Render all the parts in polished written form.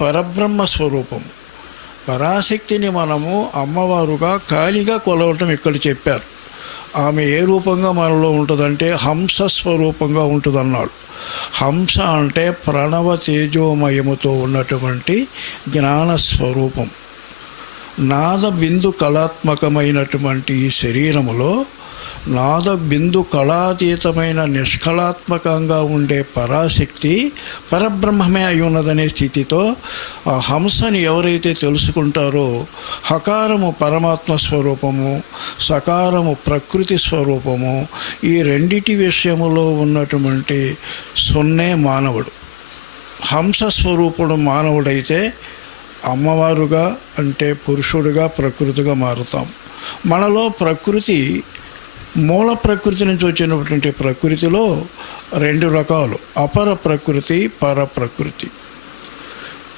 పరబ్రహ్మ స్వరూపం. పరాశక్తిని మనము అమ్మవారుగా ఖాళీగా కొలవటం ఇక్కడ చెప్పారు. ఆమె ఏ రూపంగా మనలో ఉంటుందంటే హంస స్వరూపంగా ఉంటుందన్నాడు. హంస అంటే ప్రణవ తేజోమయముతో ఉన్నటువంటి జ్ఞాన స్వరూపం. నాద బిందు కళాత్మకమైనటువంటి ఈ శరీరములో నాద బిందు కళాతీతమైన నిష్కళాత్మకంగా ఉండే పరాశక్తి పరబ్రహ్మమే అయి ఉన్నదనే స్థితితో ఆ హంసని ఎవరైతే తెలుసుకుంటారో హకారము పరమాత్మ స్వరూపము, సకారము ప్రకృతి స్వరూపము, ఈ రెండిటి విషయములో ఉన్నటువంటి సొన్నే మానవుడు. హంస స్వరూపుడు మానవుడైతే అమ్మవారుగా అంటే పురుషుడిగా ప్రకృతిగా మారుతాం. మనలో ప్రకృతి మూల ప్రకృతి నుంచి వచ్చినటువంటి ప్రకృతిలో రెండు రకాలు, అపర ప్రకృతి, పర ప్రకృతి.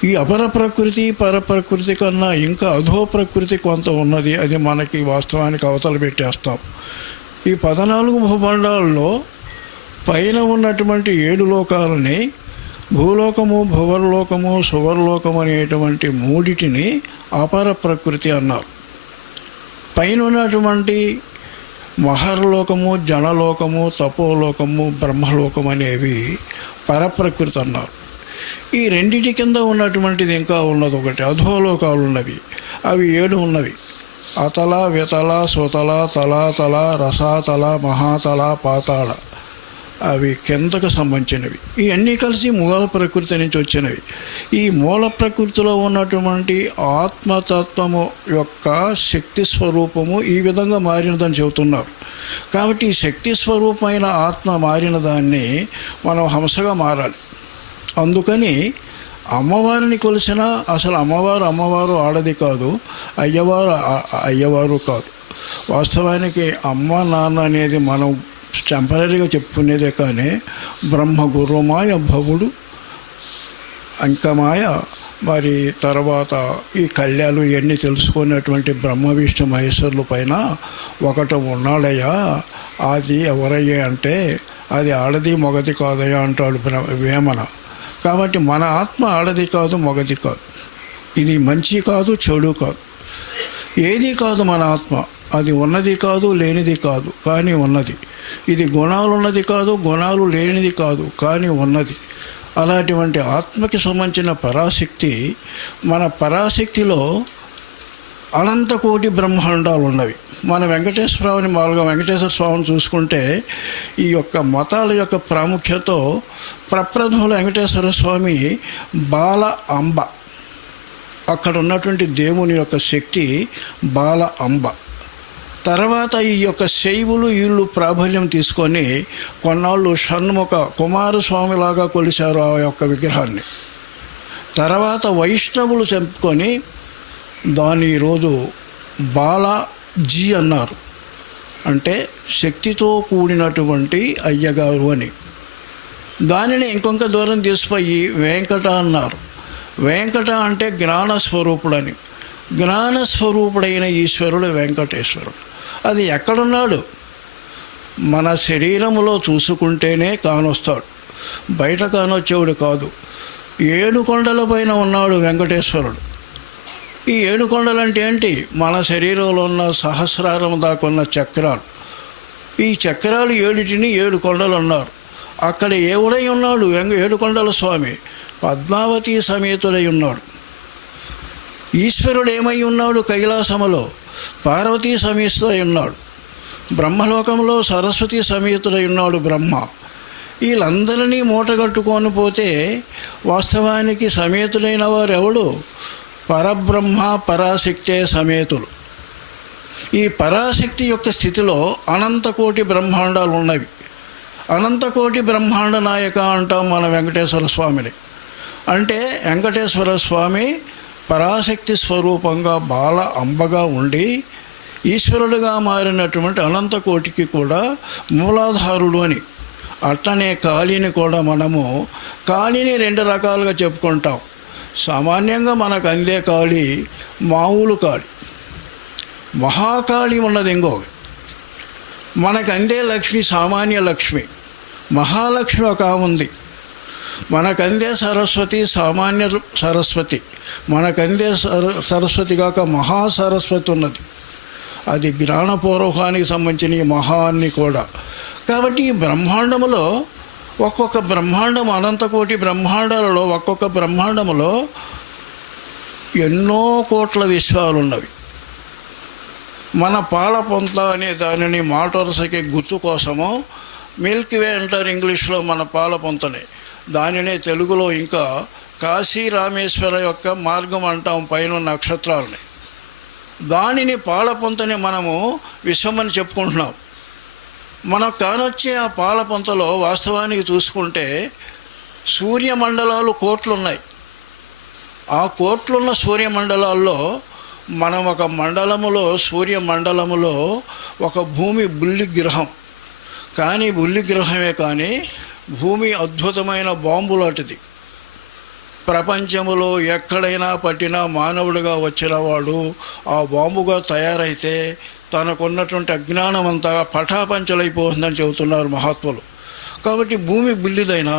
ఈ అపర ప్రకృతి పర ప్రకృతి కన్నా ఇంకా అధో ప్రకృతి కొంత ఉన్నది. అది మనకి వాస్తవానికి అవతల పెట్టేస్తాం. ఈ 14 భూమండలాల్లో పైన ఉన్నటువంటి 7 లోకాలని భూలోకము, భువర్లోకము, సువర్లోకము అనేటువంటి మూడిటిని అపర ప్రకృతి అన్నారు. పైన ఉన్నటువంటి మహర్లోకము, జనలోకము, తపోలోకము, బ్రహ్మలోకము అనేవి పరప్రకృతి అన్నారు. ఈ రెండిటి కింద ఉన్నటువంటిది ఇంకా ఉన్నది ఒకటి, అధోలోకాలు ఉన్నవి. అవి 7 ఉన్నవి. అతల, వితల, సుతల, తలాతల, రసాతల, మహాతల, పాతాళ. అవి కిందకు సంబంధించినవి. ఇవన్నీ కలిసి మూల ప్రకృతి నుంచి వచ్చినవి. ఈ మూల ప్రకృతిలో ఉన్నటువంటి ఆత్మతత్వము యొక్క శక్తి స్వరూపము ఈ విధంగా మారినదని చెబుతున్నారు. కాబట్టి ఈ శక్తి స్వరూపమైన ఆత్మ మారిన దాన్ని మనం హంసగా మారాలి. అందుకని అమ్మవారిని కొలిసినా అసలు అమ్మవారు ఆడది కాదు, అయ్యవారు కాదు. వాస్తవానికి అమ్మ నాన్న అనేది మనం టెంపరీగా చెప్పుకునేదే. కానీ బ్రహ్మ గురుమాయ భవుడు అంకమాయ, మరి తర్వాత ఈ కళ్యాలు ఇవన్నీ తెలుసుకున్నటువంటి బ్రహ్మ విష్ణు మహేశ్వరుల పైన ఒకటి ఉన్నాడయ్యా. అది ఎవరయ్యా అంటే అది ఆడది మొగది కాదయ్యా అంటాడు వేమన. కాబట్టి మన ఆత్మ ఆడది కాదు, మొగది కాదు. ఇది మంచి కాదు, చెడు కాదు, ఏది కాదు. మన ఆత్మ అది ఉన్నది కాదు, లేనిది కాదు, కానీ ఉన్నది. ఇది గుణాలు ఉన్నది కాదు, గుణాలు లేనిది కాదు, కానీ ఉన్నది. అలాంటి ఆత్మకి సంబంధించిన పరాశక్తి, మన పరాశక్తిలో అనంత కోటి బ్రహ్మాండాలు ఉన్నవి. మన వెంకటేశ్వర స్వామిని చూసుకుంటే ఈ యొక్క మతాల యొక్క ప్రాముఖ్యత ప్రప్రథముల వెంకటేశ్వర స్వామి బాల అంబ. అక్కడ ఉన్నటువంటి దేవుని యొక్క శక్తి బాల అంబ. తర్వాత ఈ యొక్క శైవులు వీళ్ళు ప్రాబల్యం తీసుకొని కొన్నాళ్ళు షణ్ముఖ కుమారస్వామిలాగా కొలిశారు ఆ యొక్క విగ్రహాన్ని. తర్వాత వైష్ణవులు చెప్పుకొని దాన్ని ఈరోజు బాలాజీ అన్నారు. అంటే శక్తితో కూడినటువంటి అయ్యగారు అని. దానిని ఇంకొంత దూరం తీసిపోయి వెంకట అన్నారు. వెంకట అంటే జ్ఞానస్వరూపుడని. జ్ఞానస్వరూపుడైన ఈశ్వరుడు వెంకటేశ్వరుడు. అది ఎక్కడున్నాడు? మన శరీరములో చూసుకుంటేనే కానొస్తాడు, బయట కానొచ్చేవాడు కాదు. 7 కొండల పైన ఉన్నాడు వెంకటేశ్వరుడు. ఈ 7 కొండలు అంటే ఏంటి? మన శరీరంలో ఉన్న సహస్రారం దాకా ఉన్న చక్రాలు. ఈ చక్రాలు 7టిని 7 కొండలు అన్నారు. అక్కడ ఎవడై ఉన్నాడు? 7 కొండల స్వామి పద్మావతి సమేతుడై ఉన్నాడు. ఈశ్వరుడు ఏమై ఉన్నాడు? కైలాసములో పార్వతీ సమేతుడై ఉన్నాడు. బ్రహ్మలోకంలో సరస్వతి సమేతుడై ఉన్నాడు బ్రహ్మ. వీళ్ళందరినీ మూటగట్టుకొని పోతే వాస్తవానికి సమేతుడైన వారు ఎవడు? పరబ్రహ్మ పరాశక్తే సమేతులు. ఈ పరాశక్తి యొక్క స్థితిలో అనంతకోటి బ్రహ్మాండాలు ఉన్నవి. అనంతకోటి బ్రహ్మాండ నాయక అంటాం మన వెంకటేశ్వర స్వామిని. అంటే వెంకటేశ్వర స్వామి పరాశక్తి స్వరూపంగా బాల అంబగా ఉండి ఈశ్వరుడుగా మారినటువంటి అనంతకోటికి కూడా మూలాధారుడు అని. అట్లనే కాళీని కూడా మనము కాళీని 2 రకాలుగా చెప్పుకుంటాం. సామాన్యంగా మనకు అందే కాళీ మామూలు కాళీ, మహాకాళి ఉన్నది ఇంకొకటి. మనకు అందే లక్ష్మి సామాన్య లక్ష్మి, మహాలక్ష్మి ఒక ఉంది. మనకందే సరస్వతి సామాన్య సరస్వతి, మనకందే సరస్వతి కాక మహాసరస్వతి ఉన్నది. అది జ్ఞానపూర్వకానికి సంబంధించిన ఈ మహాన్ని కూడా. కాబట్టి ఈ బ్రహ్మాండములో ఒక్కొక్క బ్రహ్మాండం, అనంతకోటి బ్రహ్మాండాలలో ఒక్కొక్క బ్రహ్మాండములో ఎన్నో కోట్ల విశ్వాలు ఉన్నవి. మన పాలపొంత అనే దానిని మాటవరసకి గుర్తు కోసము మిల్కీ వే అంటారు ఇంగ్లీష్లో, మన పాలపొంతని. దానినే తెలుగులో ఇంకా కాశీ రామేశ్వర యొక్క మార్గం అంటాం, పైన నక్షత్రాలని. దానిని పాలపొంతని మనము విశ్వమని చెప్పుకుంటున్నాం. మనకు కానొచ్చే ఆ పాలపొంతలో వాస్తవానికి చూసుకుంటే సూర్యమండలాలు కోట్లున్నాయి. ఆ కోట్లున్న సూర్యమండలాల్లో మనం ఒక మండలములో, సూర్యమండలములో ఒక భూమి బుల్లి గ్రహం. కానీ బుల్లి గ్రహమే కానీ భూమి అద్భుతమైన బాంబు లాంటిది. ప్రపంచంలో ఎక్కడైనా పట్టినా మానవుడిగా వచ్చిన వాడు ఆ బాంబుగా తయారైతే తనకున్నటువంటి అజ్ఞానం అంతా పటాపంచలైపోతుందని చెబుతున్నారు మహాత్ములు. కాబట్టి భూమి బుల్లిదైనా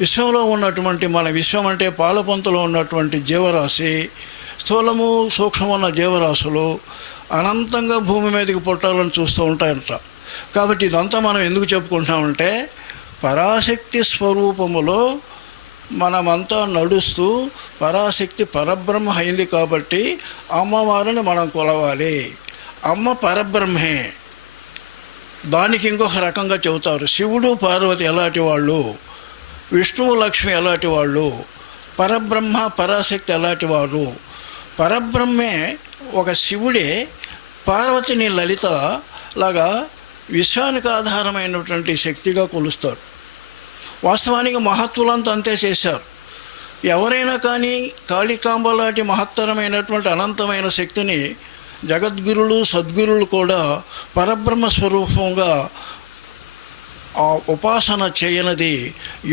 విశ్వంలో ఉన్నటువంటి, మన విశ్వం అంటే పాలపంతలో ఉన్నటువంటి జీవరాశి, స్థూలము సూక్ష్మమైన జీవరాశులు అనంతంగా భూమి మీదకి పుట్టాలని చూస్తూ ఉంటాయంట. కాబట్టి ఇదంతా మనం ఎందుకు చెప్పుకుంటామంటే పరాశక్తి స్వరూపములో మనమంతా నడుస్తూ పరాశక్తి పరబ్రహ్మ అయింది కాబట్టి అమ్మవారిని మనం కొలవాలి. అమ్మ పరబ్రహ్మే. దానికి ఇంకొక రకంగా చెబుతారు, శివుడు పార్వతి ఎలాంటి వాళ్ళు, విష్ణువు లక్ష్మి ఎలాంటి వాళ్ళు, పరబ్రహ్మ పరాశక్తి ఎలాంటి వాడు. పరబ్రహ్మే ఒక శివుడే పార్వతిని లలిత లాగా విశ్వానికి ఆధారమైనటువంటి శక్తిగా కొలుస్తారు. వాస్తవానికి మహత్తులంతా అంతే చేశారు. ఎవరైనా కానీ కాళికాంబ లాంటి మహత్తరమైనటువంటి అనంతమైన శక్తిని జగద్గురులు సద్గురులు కూడా పరబ్రహ్మ స్వరూపంగా ఆ ఉపాసన చేయనది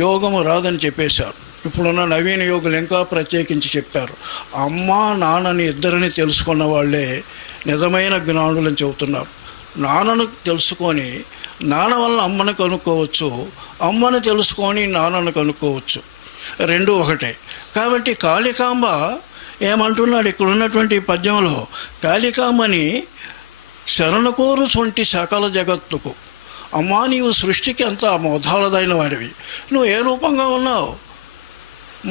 యోగము రాదని చెప్పేశారు. ఇప్పుడున్న నవీన యోగులు ఇంకా ప్రత్యేకించి చెప్పారు. అమ్మ నాన్నని ఇద్దరిని తెలుసుకున్న వాళ్ళే నిజమైన జ్ఞానులని చెబుతున్నారు. నాన్నను తెలుసుకొని నాన్న వల్ల అమ్మను కనుక్కోవచ్చు, అమ్మను తెలుసుకొని నాన్నను కనుక్కోవచ్చు, రెండు ఒకటే. కాబట్టి కాళికాంబ ఏమంటున్నాడు ఇక్కడ ఉన్నటువంటి పద్యంలో, కాళికాంబని శరణకోరు సొంటి సకల జగత్తుకు. అమ్మా, నీవు సృష్టికి అంతా మొదలదైన వాడివి, నువ్వు ఏ రూపంగా ఉన్నావు?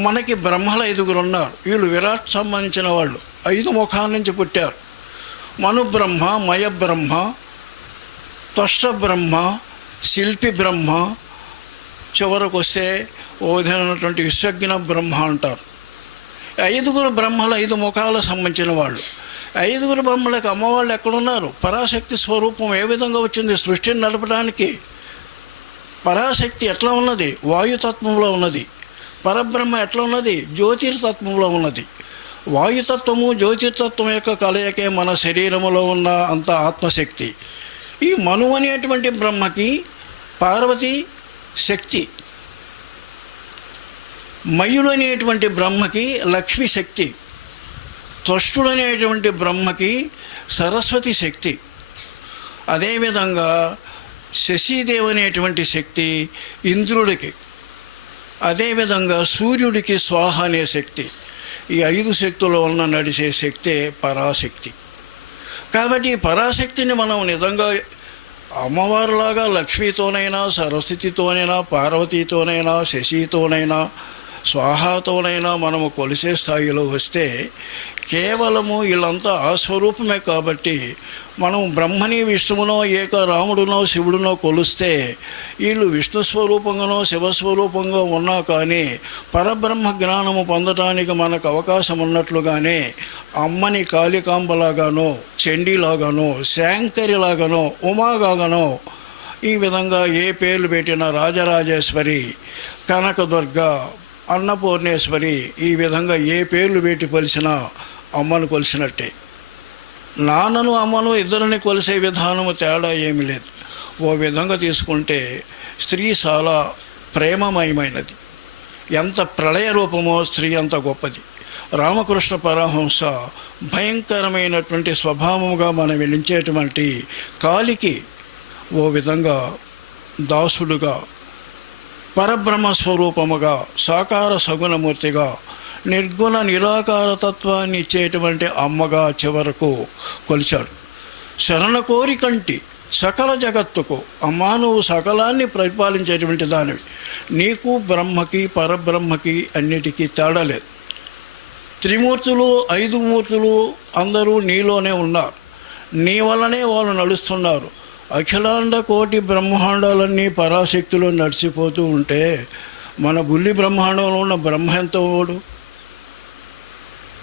మనకి బ్రహ్మలు 5 ఉన్నారు. వీళ్ళు విరాట్ సంబంధించిన వాళ్ళు 5 ముఖాల నుంచి పుట్టారు. మనుబ్రహ్మ, మయబ్రహ్మ, త్వష్ట బ్రహ్మ, శిల్పి బ్రహ్మ, చివరకు వస్తే ఓదైనటువంటి విశ్వజ్ఞ బ్రహ్మ అంటారు. 5 బ్రహ్మలు 5 ముఖాలకు సంబంధించిన వాళ్ళు. 5 బ్రహ్మలకు అమ్మవాళ్ళు ఎక్కడున్నారు? పరాశక్తి స్వరూపం ఏ విధంగా వచ్చింది సృష్టిని నడపడానికి? పరాశక్తి ఎట్లా ఉన్నది? వాయుతత్వంలో ఉన్నది. పరబ్రహ్మ ఎట్లా ఉన్నది? జ్యోతిర్తత్వంలో ఉన్నది. వాయుతత్వము జ్యోతిర్తత్వం యొక్క కలయికే మన శరీరంలో ఉన్న అంత ఆత్మశక్తి. ఈ మను అనేటువంటి బ్రహ్మకి పార్వతి శక్తి, మయుడు అనేటువంటి బ్రహ్మకి లక్ష్మి శక్తి, త్వష్టుడు అనేటువంటి బ్రహ్మకి సరస్వతి శక్తి, అదేవిధంగా శశిదేవ్ అనేటువంటి శక్తి ఇంద్రుడికి, అదేవిధంగా సూర్యుడికి స్వాహ అనే శక్తి. ఈ 5 శక్తుల వలన నడిచే శక్తే పరాశక్తి. కాబట్టి పరాశక్తిని మనం నిజంగా అమ్మవారులాగా లక్ష్మితోనైనా, సరస్వతితోనైనా, పార్వతీతోనైనా, శశితోనైనా, స్వాహాతోనైనా మనము కొలిసే స్థాయిలో వస్తే కేవలము వీళ్ళంతా ఆ స్వరూపమే. కాబట్టి మనం బ్రహ్మని విష్ణువునో, ఏక రాముడునో, శివుడునో కొలిస్తే వీళ్ళు విష్ణు స్వరూపంగానో శివస్వరూపంగా ఉన్నా కానీ పరబ్రహ్మ జ్ఞానము పొందటానికి మనకు అవకాశం ఉన్నట్లుగానే అమ్మని కాళికాంబలాగానో, చండీలాగానో, శాంకరిలాగానో, ఉమాగానో, ఈ విధంగా ఏ పేర్లు పెట్టినా రాజరాజేశ్వరి, కనకదుర్గ, అన్నపూర్ణేశ్వరి, ఈ విధంగా ఏ పేర్లు పెట్టి కొలిసినా అమ్మను కొలిసినట్టే. నాన్నను అమ్మను ఇద్దరిని కొలిసే విధానము తేడా ఏమీ లేదు. ఓ విధంగా తీసుకుంటే స్త్రీ చాలా ప్రేమమయమైనది. ఎంత ప్రళయ రూపమో స్త్రీ అంత గొప్పది. రామకృష్ణ పరమహంస భయంకరమైనటువంటి స్వభావముగా మనం వెలించేటువంటి కాలికి ఓ విధంగా దాసుడుగా పరబ్రహ్మ స్వరూపముగా సాకార సగుణమూర్తిగా నిర్గుణ నిరాకార తత్వాన్ని ఇచ్చేటువంటి అమ్మగా చివరకు కొలిచాడు. శరణ కోరికంటి సకల జగత్తుకు అమ్మా, నువ్వు సకలాన్ని పరిపాలించేటువంటి దానివి. నీకు బ్రహ్మకి పరబ్రహ్మకి అన్నిటికీ తేడా లేదు. త్రిమూర్తులు 5 మూర్తులు అందరూ నీలోనే ఉన్నారు. నీ వల్లనే వాళ్ళు నడుస్తున్నారు. అఖిలాండ కోటి బ్రహ్మాండాలన్నీ పరాశక్తిలో నడిచిపోతూ ఉంటే మన బుల్లి బ్రహ్మాండంలో ఉన్న బ్రహ్మ ఎంత ఓడు?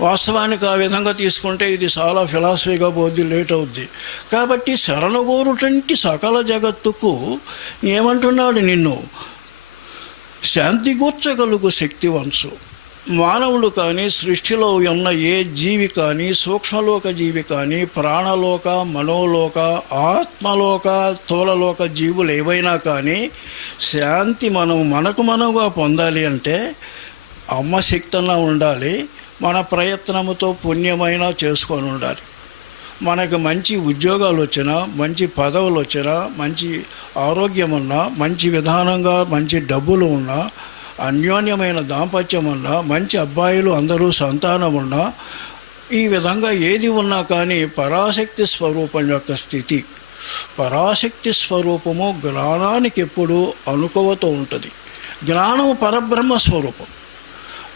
వాస్తవానికి ఆ విధంగా తీసుకుంటే ఇది చాలా ఫిలాసఫీగా పోద్ది, లేట్ అవుద్ది. కాబట్టి శరణగోరుటంటి సకల జగత్తుకు ఏమంటున్నాడు? నిన్ను శాంతిగూర్చగలుగు శక్తివంశు. మానవుడు కానీ, సృష్టిలో ఉన్న ఏ జీవి కానీ, సూక్ష్మలోక జీవి కానీ, ప్రాణలోక, మనోలోక, ఆత్మలోక, స్థూలలోక జీవులు ఏవైనా కానీ శాంతి మనకు మనముగా పొందాలి అంటే అమ్మ శక్తిగా ఉండాలి. మన ప్రయత్నముతో పుణ్యమైనా చేసుకొని ఉండాలి. మనకు మంచి ఉద్యోగాలు వచ్చినా, మంచి పదవులు వచ్చినా, మంచి ఆరోగ్యం ఉన్నా, మంచి విధానంగా మంచి డబ్బులు ఉన్నా, అన్యోన్యమైన దాంపత్యం ఉన్నా, మంచి అబ్బాయిలు అందరూ సంతానం ఉన్నా, ఈ విధంగా ఏది ఉన్నా కానీ పరాశక్తి స్వరూపం యొక్క స్థితి. పరాశక్తి స్వరూపము జ్ఞానానికి ఎప్పుడూ అనుకవతో ఉంటుంది. జ్ఞానం పరబ్రహ్మ స్వరూపం.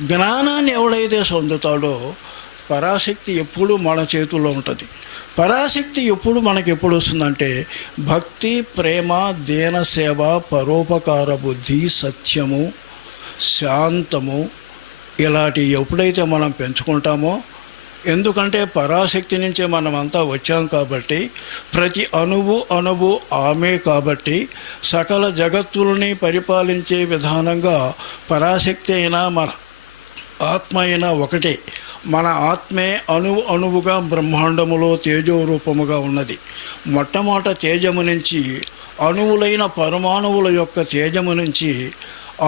జ్ఞానాన్ని ఎవడైతే పొందుతాడో పరాశక్తి ఎప్పుడు మన చేతుల్లో ఉంటుంది. పరాశక్తి ఎప్పుడు ఎప్పుడు వస్తుందంటే భక్తి, ప్రేమ, దేన సేవ, పరోపకార బుద్ధి, సత్యము, శాంతము ఇలాంటి ఎప్పుడైతే మనం పెంచుకుంటామో, ఎందుకంటే పరాశక్తి నుంచే మనమంతా వచ్చాం కాబట్టి, ప్రతి అణువు ఆమె కాబట్టి సకల జగత్తులని పరిపాలించే విధానంగా పరాశక్తి అయినా మన ఆత్మ అయినా ఒకటే. మన ఆత్మే అణువుగా బ్రహ్మాండములో తేజో రూపముగా ఉన్నది. మొట్టమొదట తేజము నుంచి అణువులైన పరమాణువుల యొక్క తేజము నుంచి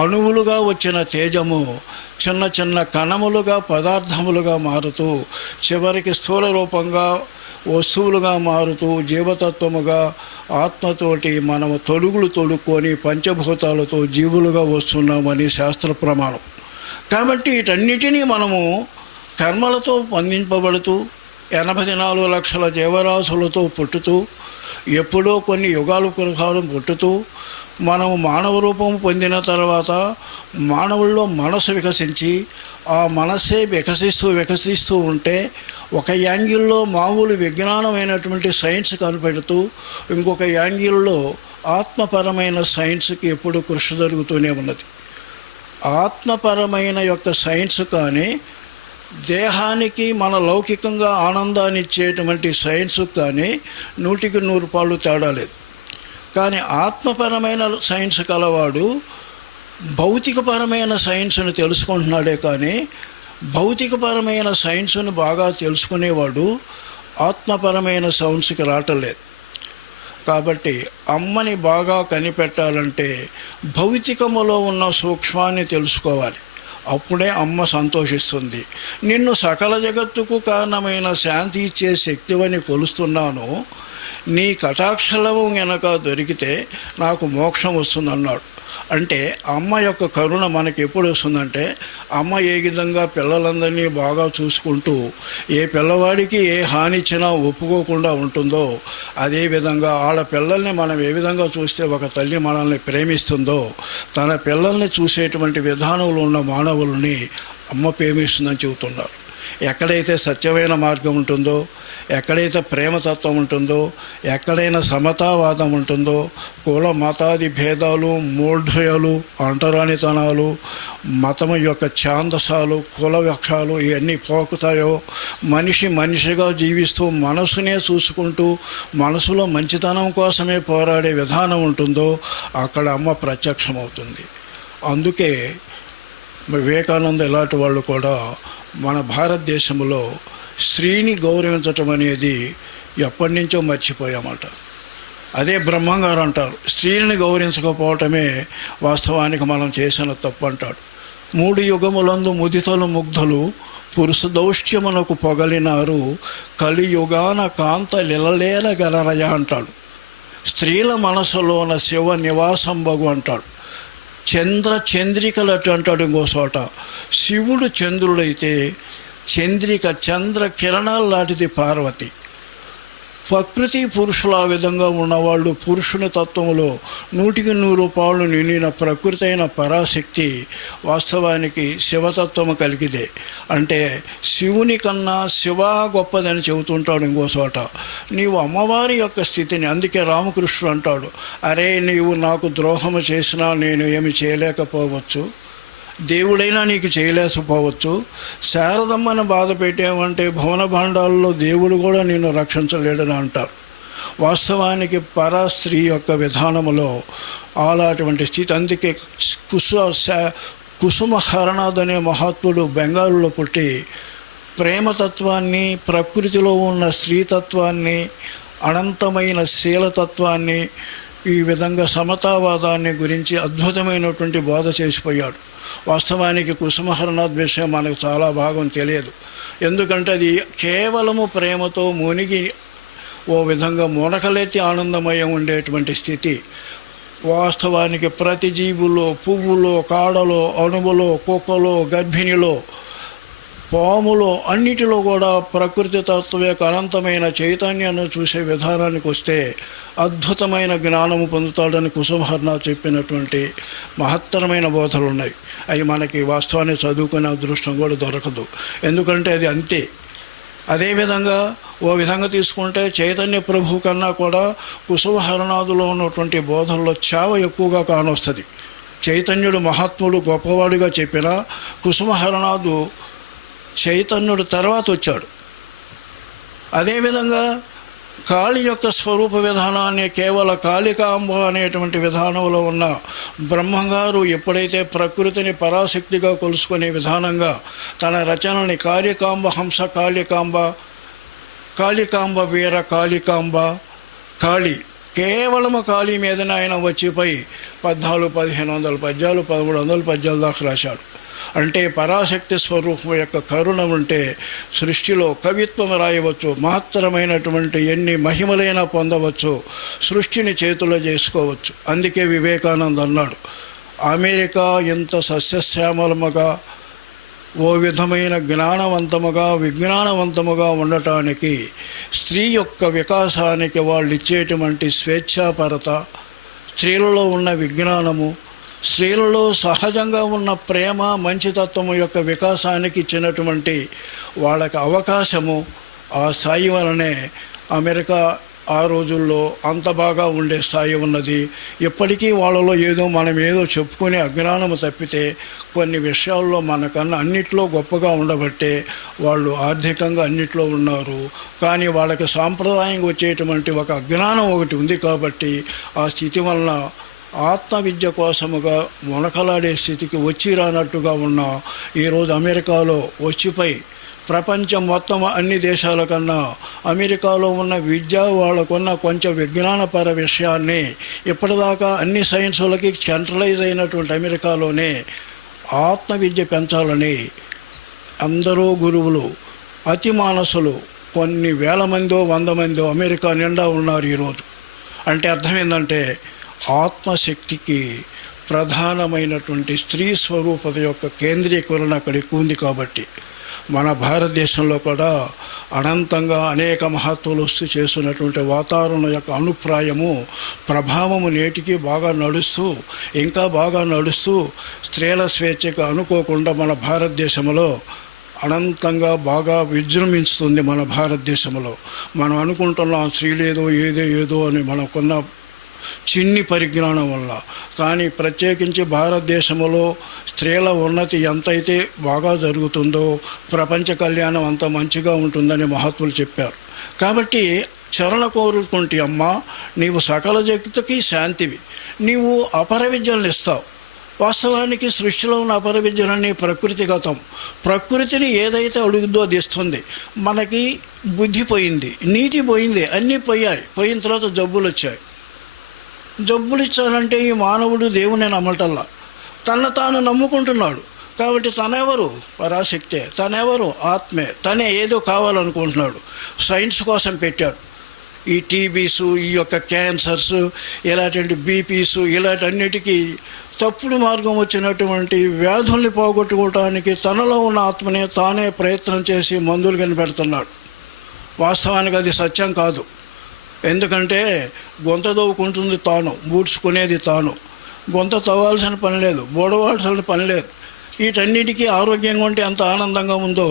అణువులుగా వచ్చిన తేజము చిన్న చిన్న కణములుగా, పదార్థములుగా మారుతూ చివరికి స్థూల రూపంగా వస్తువులుగా మారుతూ జీవతత్వముగా ఆత్మతోటి మనము తొడుక్కొని పంచభూతాలతో జీవులుగా వస్తున్నామని శాస్త్ర ప్రమాణం. కాబట్టి వీటన్నిటినీ మనము కర్మలతో పొందింపబడుతూ 84 లక్షల జీవరాశులతో పుట్టుతూ ఎప్పుడో కొన్ని యుగాల కాలం పుట్టుతూ మనము మానవ రూపం పొందిన తర్వాత మానవుల్లో మనసు వికసించి ఆ మనస్సే వికసిస్తూ ఉంటే ఒక యాంగిల్లో మామూలు విజ్ఞానమైనటువంటి సైన్స్ కనిపెడుతూ ఇంకొక యాంగిల్లో ఆత్మపరమైన సైన్స్కి ఎప్పుడు కృషి జరుగుతూనే ఉన్నది. ఆత్మపరమైన యొక్క సైన్స్ కానీ, దేహానికి మన లౌకికంగా ఆనందాన్ని ఇచ్చేటువంటి సైన్స్ కానీ 100కి 100 పాళ్ళు తేడా లేదు. కానీ ఆత్మపరమైన సైన్స్ కలవాడు భౌతికపరమైన సైన్స్ను తెలుసుకుంటున్నాడే కానీ భౌతికపరమైన సైన్స్ను బాగా తెలుసుకునేవాడు ఆత్మపరమైన సైన్స్కి రావట్లేదు. కాబట్టి అమ్మని బాగా కనిపెట్టాలంటే భౌతికములో ఉన్న సూక్ష్మాన్ని తెలుసుకోవాలి. అప్పుడే అమ్మ సంతోషిస్తుంది. నిన్ను సకల జగత్తుకు కారణమైన శాంతి ఇచ్చే శక్తివని కొలుస్తున్నాను, నీ కటాక్షలము గనక దొరికితే నాకు మోక్షం వస్తుందన్నాడు. అంటే అమ్మ యొక్క కరుణ మనకి ఎప్పుడు వస్తుందంటే, అమ్మ ఏ విధంగా పిల్లలందరినీ బాగా చూసుకుంటూ ఏ పిల్లవాడికి ఏ హాని ఇచ్చినా ఒప్పుకోకుండా ఉంటుందో, అదేవిధంగా ఆడపిల్లల్ని మనం ఏ విధంగా చూస్తే ఒక తల్లి మనల్ని ప్రేమిస్తుందో, తన పిల్లల్ని చూసేటువంటి విధానంలో ఉన్న మానవుల్ని అమ్మ ప్రేమిస్తుందని చెబుతున్నారు. ఎక్కడైతే సత్యమైన మార్గం ఉంటుందో, ఎక్కడైతే ప్రేమతత్వం ఉంటుందో, ఎక్కడైనా సమతావాదం ఉంటుందో, కుల మతాది భేదాలు, మూఢ్యాలు, అంటరానితనాలు, మతం యొక్క ఛాందసాలు, కుల వృక్షాలు ఇవన్నీ పోకుతాయో, మనిషిగా జీవిస్తూ మనసునే చూసుకుంటూ మనసులో మంచితనం కోసమే పోరాడే విధానం ఉంటుందో అక్కడ అమ్మ ప్రత్యక్షమవుతుంది. అందుకే వివేకానంద ఇలాంటి వాళ్ళు కూడా మన భారతదేశంలో స్త్రీని గౌరవించటం అనేది ఎప్పటి నుంచో మర్చిపోయామట. అదే బ్రహ్మంగారు అంటారు, స్త్రీని గౌరవించకపోవటమే వాస్తవానికి మనం చేసిన తప్పు అంటాడు. 3 యుగములందు ముదితలు ముగ్ధులు పురుష దౌష్ట్యమునకు పొగలినారు, కలియుగాన కాంత లిలలేల గలరయ అంటాడు. స్త్రీల మనసులోన శివ నివాసంబగు అంటాడు. చంద్రికలు అటు అంటాడు ఇంకో చోట. శివుడు చంద్రుడైతే చంద్రిక చంద్ర కిరణాలు లాంటిది పార్వతి. ప్రకృతి పురుషులు ఆ విధంగా ఉన్నవాళ్ళు పురుషుని తత్వంలో 100% నిండిన ప్రకృతి అయిన పరాశక్తి వాస్తవానికి శివతత్వము కలిగిదే. అంటే శివుని కన్నా శివ గొప్పదని చెబుతుంటాడు ఇంకో చోట. నీవు అమ్మవారి యొక్క స్థితిని, అందుకే రామకృష్ణుడు అంటాడు, అరే నీవు నాకు ద్రోహము చేసినా నేను ఏమి చేయలేకపోవచ్చు, దేవుడైనా నీకు చేయలేకపోవచ్చు, శారదమ్మని బాధ పెట్టామంటే భువన భాండాల్లో దేవుడు కూడా నిన్ను రక్షించలేడని అంటారు. వాస్తవానికి పరాస్త్రీ యొక్క విధానములో అలాంటి స్థితి. అందుకే కుసుమహరణాథ్ అనే మహాత్ముడు బెంగాలులో పుట్టి ప్రేమతత్వాన్ని, ప్రకృతిలో ఉన్న స్త్రీతత్వాన్ని, అనంతమైన శీలతత్వాన్ని, ఈ విధంగా సమతావాదాన్ని గురించి అద్భుతమైనటువంటి బోధ చేసిపోయాడు. వాస్తవానికి కుసుమహరణాథ్ విషయం మనకు చాలా భాగం తెలియదు. ఎందుకంటే అది కేవలము ప్రేమతో మునిగి ఓ విధంగా మునకలెత్తి ఆనందమయం ఉండేటువంటి స్థితి. వాస్తవానికి ప్రతి జీవులో, పువ్వులో, కాడలో, అణువులో, కుక్కలో, గర్భిణిలో, పాములో, అన్నిటిలో కూడా ప్రకృతి తత్వం యొక్క అనంతమైన చైతన్యాన్ని చూసే విధానానికి వస్తే అద్భుతమైన జ్ఞానము పొందుతాడని కుసుమహరణాథ్ చెప్పినటువంటి మహత్తరమైన బోధలు ఉన్నాయి. అవి మనకి వాస్తవాన్ని చదువుకునే అదృష్టం కూడా దొరకదు. ఎందుకంటే అది అంతే. అదేవిధంగా ఓ విధంగా తీసుకుంటే చైతన్య ప్రభు కన్నా కూడా కుసుమహరణాథులో ఉన్నటువంటి బోధల్లో చావ ఎక్కువగా కానొస్తుంది. చైతన్యుడు మహాత్ముడు గొప్పవాడిగా చెప్పినా కుసుమహరణాథు చైతన్యుడు తర్వాత వచ్చాడు. అదేవిధంగా కాళి యొక్క స్వరూప విధానాన్ని కేవల కాళికాంబ అనేటువంటి విధానంలో ఉన్న బ్రహ్మంగారు ఎప్పుడైతే ప్రకృతిని పరాశక్తిగా కొలుసుకునే విధానంగా తన రచనని కాళికాంబ, హంస కాళికాంబ, కాళికాంబ వీర కాళికాంబ, కాళి కేవలము కాళీ మీదనే ఆయన వచ్చిపోయి 1400-1500 పద్యాలు, 1300 పద్యాల దాకా రాశాడు. అంటే పరాశక్తి స్వరూపం యొక్క కరుణ ఉంటే సృష్టిలో కవిత్వం రాయవచ్చు, మహత్తరమైనటువంటి ఎన్ని మహిమలైనా పొందవచ్చు, సృష్టిని చేతుల్లో చేసుకోవచ్చు. అందుకే వివేకానంద అన్నాడు, అమెరికా ఎంత సస్యశ్యామలముగా ఓ విధమైన జ్ఞానవంతముగా విజ్ఞానవంతముగా ఉండటానికి స్త్రీ యొక్క వికాసానికి వాళ్ళు ఇచ్చేటువంటి స్వేచ్ఛాపరత, స్త్రీలలో ఉన్న విజ్ఞానము, స్త్రీలలో సహజంగా ఉన్న ప్రేమ, మంచితత్వము యొక్క వికాసానికి ఇచ్చినటువంటి వాళ్ళకి అవకాశము, ఆ స్థాయి వలనే అమెరికా ఆ రోజుల్లో అంత బాగా ఉండే స్థాయి ఉన్నది. ఇప్పటికీ వాళ్ళలో మనం ఏదో చెప్పుకునే అజ్ఞానము తప్పితే కొన్ని విషయాల్లో మనకన్నా అన్నిట్లో గొప్పగా ఉండబట్టే వాళ్ళు ఆర్థికంగా అన్నిట్లో ఉన్నారు. కానీ వాళ్ళకి సాంప్రదాయంగా వచ్చేటువంటి ఒక అజ్ఞానం ఒకటి ఉంది కాబట్టి ఆ స్థితి వలన ఆత్మవిద్య కోసముగా మునకలాడే స్థితికి వచ్చి రానట్టుగా ఉన్న ఈరోజు అమెరికాలో వచ్చిపోయి ప్రపంచం మొత్తం అన్ని దేశాల కన్నా అమెరికాలో ఉన్న విద్య, వాళ్ళకున్న కొంచెం విజ్ఞానపర విషయాన్ని ఇప్పటిదాకా అన్ని సైన్సులకి సెంట్రలైజ్ అయినటువంటి అమెరికాలోనే ఆత్మవిద్య పెంచాలని అందరూ గురువులు, అతి మానసులు కొన్ని వేల మందో 100 మందో అమెరికా నిండా ఉన్నారు ఈరోజు. అంటే అర్థం ఏంటంటే ఆత్మశక్తికి ప్రధానమైనటువంటి స్త్రీ స్వరూపత యొక్క కేంద్రీకరణ అక్కడ ఎక్కువ ఉంది. కాబట్టి మన భారతదేశంలో కూడా అనంతంగా అనేక మహత్తులు వస్తూ చేస్తున్నటువంటి వాతావరణం యొక్క అనుప్రాయము, ప్రభావము నేటికి బాగా నడుస్తూ, ఇంకా బాగా నడుస్తూ స్త్రీల స్వేచ్ఛకు అనుకోకుండా మన భారతదేశంలో అనంతంగా బాగా విజృంభిస్తుంది. మన భారతదేశంలో మనం అనుకుంటున్నాం స్త్రీలేదో ఏదో అని మనకున్న చిన్ని పరిజ్ఞానం వల్ల. కానీ ప్రత్యేకించి భారతదేశంలో స్త్రీల ఉన్నతి ఎంతైతే బాగా జరుగుతుందో ప్రపంచ కళ్యాణం అంత మంచిగా ఉంటుందని మహాత్ములు చెప్పారు. కాబట్టి చరణ కోరుకుంటే అమ్మ, నీవు సకల జగత్తుకి శాంతివి, నీవు అపర విద్యలను ఇస్తావు. వాస్తవానికి సృష్టిలో ఉన్న అపర విద్యలన్నీ ప్రకృతిగతం. ప్రకృతిని ఏదైతే అడుగుదో అది ఇస్తుంది. మనకి బుద్ధి పోయింది, నీతి పోయింది, అన్నీ పోయిన తర్వాత జబ్బులు వచ్చాయి. జబ్బులు ఇచ్చానంటే ఈ మానవుడు దేవుని నమ్మటల్లా తన తాను నమ్ముకుంటున్నాడు. కాబట్టి తనెవరు? పరాశక్తే. తనెవరు? ఆత్మే. తనే ఏదో కావాలనుకుంటున్నాడు. సైన్స్ కోసం పెట్టాడు. ఈ టీబీస్, ఈ యొక్క క్యాన్సర్స్, ఇలాంటి బీపీస్, ఇలాంటన్నిటికీ తప్పుడు మార్గం వచ్చినటువంటి వ్యాధుల్ని పోగొట్టుకోవటానికి తనలో ఉన్న ఆత్మనే తానే ప్రయత్నం చేసి మందులు కనిపెడుతున్నాడు. వాస్తవానికి అది సత్యం కాదు. ఎందుకంటే గొంత దవ్వుకుంటుంది తాను, బూడ్చుకునేది తాను. గొంత తవ్వాల్సిన పని లేదు, బోడవాల్సిన పని లేదు. వీటన్నిటికీ ఆరోగ్యంగా ఉంటే ఎంత ఆనందంగా ఉందో,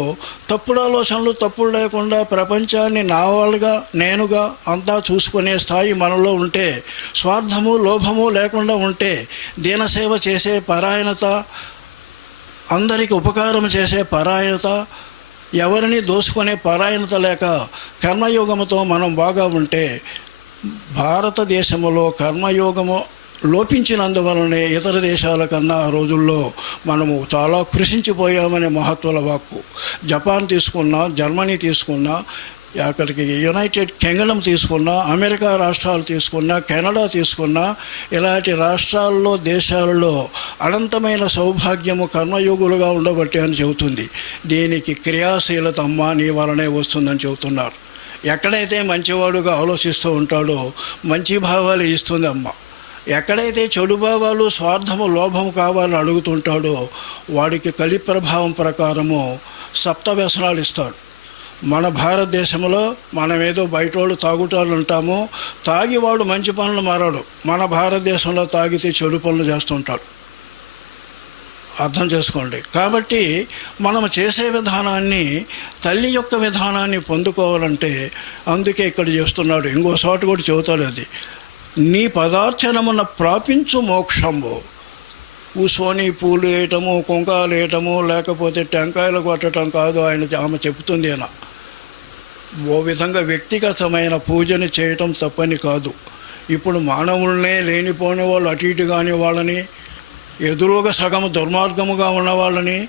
తప్పుడు ఆలోచనలు తప్పుడు లేకుండా ప్రపంచాన్ని నా వాళ్ళుగా నేనుగా అంతా చూసుకునే స్థాయి మనలో ఉంటే, స్వార్థము లోభము లేకుండా ఉంటే, దీనసేవ చేసే పరాయణత, అందరికి ఉపకారం చేసే పరాయణత, ఎవరిని దోసుకునే పరాయణత లేక కర్మయోగముతో మనం బాగా ఉంటే, భారతదేశంలో కర్మయోగము లోపించినందువలనే ఇతర దేశాల కన్నా ఆ రోజుల్లో మనము చాలా కృషించిపోయామనే మహత్వల వాక్కు. జపాన్ తీసుకున్నా, జర్మనీ తీసుకున్నా, అక్కడికి యునైటెడ్ కింగ్డమ్ తీసుకున్నా, అమెరికా రాష్ట్రాలు తీసుకున్నా, కెనడా తీసుకున్నా, ఇలాంటి రాష్ట్రాల్లో దేశాలలో అనంతమైన సౌభాగ్యము కర్మయోగులుగా ఉండబట్టి అని చెబుతుంది. దీనికి క్రియాశీలత అమ్మ నీ వలనే వస్తుందని చెబుతున్నారు. ఎక్కడైతే మంచివాడుగా ఆలోచిస్తూ ఉంటాడో మంచి భావాలు ఇస్తుంది అమ్మ. ఎక్కడైతే చెడు భావాలు, స్వార్థము, లోభము కావాలని అడుగుతుంటాడో వాడికి కలి ప్రభావం ప్రకారము సప్త వ్యసనాలు ఇస్తాడు. మన భారతదేశంలో మనమేదో బయటోళ్ళు తాగుటాలు ఉంటాము, తాగి వాడు మంచి పనులు మారాడు. మన భారతదేశంలో తాగితే చెడు పనులు చేస్తుంటాడు. అర్థం చేసుకోండి. కాబట్టి మనం చేసే విధానాన్ని, తల్లి యొక్క విధానాన్ని పొందుకోవాలంటే అందుకే ఇక్కడ చేస్తున్నాడు. ఇంకో చోట కూడా చెబుతాడు, అది నీ పదార్చనమున ప్రాపించు మోక్షము. కూసోని పూలు వేయటము, కుంకాలు వేయటము, లేకపోతే టెంకాయలు కొట్టడం కాదు ఆమె చెబుతుంది. ఓ విధంగా వ్యక్తిగతమైన పూజని చేయటం తప్పని కాదు. ఇప్పుడు మానవులనే లేనిపోని వాళ్ళు, అటు ఇటు కాని వాళ్ళని, ఎదురుగా సగం దుర్మార్గముగా ఉన్న వాళ్ళని,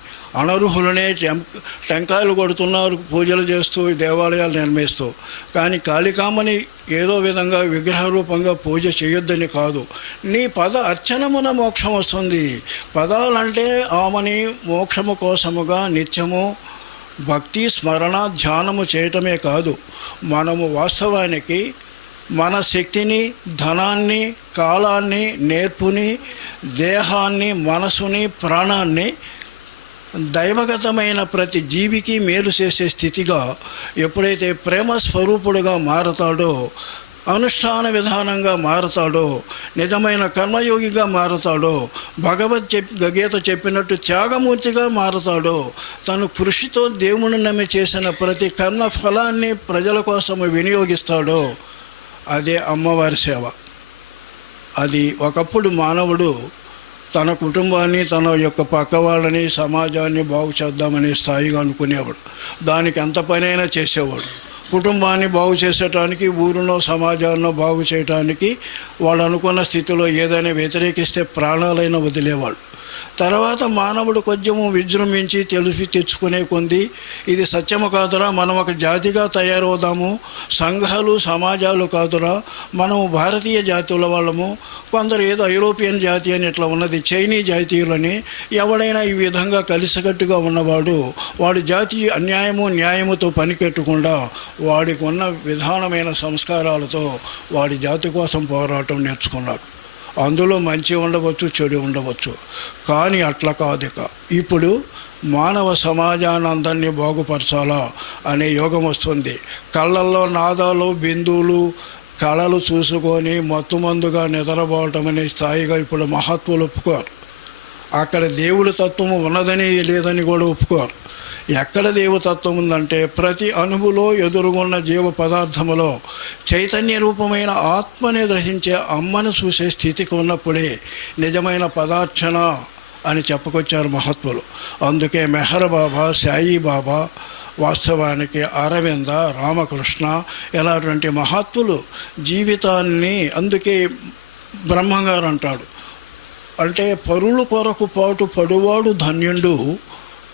అనర్హులనే టెంకాయలు కొడుతున్నారు పూజలు చేస్తూ, దేవాలయాలు నిర్మిస్తూ. కానీ కాళికామని ఏదో విధంగా విగ్రహ రూపంగా పూజ చేయొద్దని కాదు. నీ పద అర్చనమున మోక్షం వస్తుంది. పదాలంటే ఆమెని మోక్షము కోసముగా నిత్యము భక్తి, స్మరణ, ధ్యానము చేయటమే కాదు, మనము వాస్తవానికి మన శక్తిని, ధనాన్ని, కాలాన్ని, నేర్పుని, దేహాన్ని, మనసుని, ప్రాణాన్ని దైవగతమైన ప్రతి జీవికి మేలు చేసే స్థితిగా ఎప్పుడైతే ప్రేమ స్వరూపుడుగా మారతాడో, అనుష్ఠాన విధానంగా మారతాడో, నిజమైన కర్మయోగిగా మారతాడో, గీత చెప్పినట్టు త్యాగమూర్తిగా మారతాడో, తను కృషితో దేవుని నమ్మి చేసిన ప్రతి కర్మ ఫలాన్ని ప్రజల కోసము వినియోగిస్తాడో, అదే అమ్మవారి సేవ. అది ఒకప్పుడు మానవుడు తన కుటుంబాన్ని, తన యొక్క పక్క వాళ్ళని, సమాజాన్ని బాగు చేద్దామనే స్థాయిగా అనుకునేవాడు. దానికి ఎంత పనైనా చేసేవాడు. కుటుంబాన్ని బాగు చేసేటానికి, ఊరినో సమాజాన్నో బాగు చేయటానికి వాళ్ళు అనుకున్న స్థితిలో ఏదైనా వ్యతిరేకిస్తే ప్రాణాలైనా వదిలేవాళ్ళు. తర్వాత మానవుడు కొంచెము విజృంభించి తెలిసి తెచ్చుకునే కొంది ఇది సత్యము కాదురా, మనం ఒక జాతిగా తయారవుదాము, సంఘాలు సమాజాలు కాదురా, మనము భారతీయ జాతుల వాళ్ళము, కొందరు ఏదో ఐరోపియన్ జాతి అని ఇట్లా ఉన్నది, చైనీ జాతీయులని. ఎవడైనా ఈ విధంగా కలిసికట్టుగా ఉన్నవాడు వాడి జాతి అన్యాయము న్యాయముతో పనికెట్టకుండా వాడికి ఉన్న విధానమైన సంస్కారాలతో వాడి జాతి కోసం పోరాటం నేర్చుకున్నాడు. అందులో మంచి ఉండవచ్చు, చెడు ఉండవచ్చు, కానీ అట్లా కాదు. ఇప్పుడు మానవ సమాజాన్ని అందరినీ బాగుపరచాలా అనే యోగం వస్తుంది. కళ్ళల్లో నాదాలు, బిందువులు, కళలు చూసుకొని మత్తుమందుగా నిద్రపోవటం అనే స్థాయిగా ఇప్పుడు మహాత్ములు ఒప్పుకోరు. అక్కడ దేవుడి తత్వము ఉన్నదని లేదని కూడా ఒప్పుకోరు. ఎక్కడ దేవతత్వం ఉందంటే ప్రతి అణువులో ఎదురుగున్న జీవ పదార్థములో చైతన్య రూపమైన ఆత్మని గ్రహించే అమ్మను చూసే స్థితికి ఉన్నప్పుడే నిజమైన పదార్చన అని చెప్పుకొచ్చారు మహాత్ములు. అందుకే మెహర్ బాబా, సాయి బాబా, వాస్తవానికి అరవింద, రామకృష్ణ ఇలాంటి మహాత్ములు జీవితాన్ని, అందుకే బ్రహ్మంగారు అంటాడు, అంటే పరులు కొరకు పాటు పడువాడు ధన్యుడు,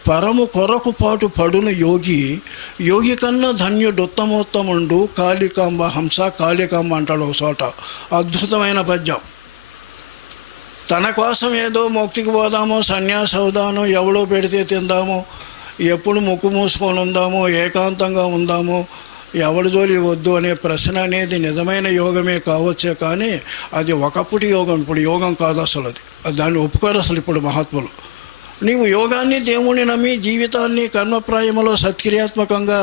పరము కొరకు పాటు పడును యోగి, యోగి కన్నా ధన్యుడొత్తమోత్తముండు, కాళికాంబ హంస కాళికాంబ అంటాడు ఒక చోట. అద్భుతమైన పద్యం. తన కోసం ఏదో మోక్షికి పోదామో, సన్యాసి అవుదామో, ఎవడో పెడితే తిందామో, ఎప్పుడు ముక్కు మూసుకొని ఉందామో, ఏకాంతంగా ఉందామో, ఎవరి జోలి వద్దు అనే ప్రశ్న అనేది నిజమైన యోగమే కావచ్చే, కానీ అది ఒకప్పటి యోగం, ఇప్పుడు యోగం కాదు అసలు. అది దాన్ని ఒప్పుకోరు అసలు ఇప్పుడు మహాత్ములు. నీవు యోగాన్ని, దేవుని నమ్మి జీవితాన్ని కర్మప్రాయములో సత్క్రియాత్మకంగా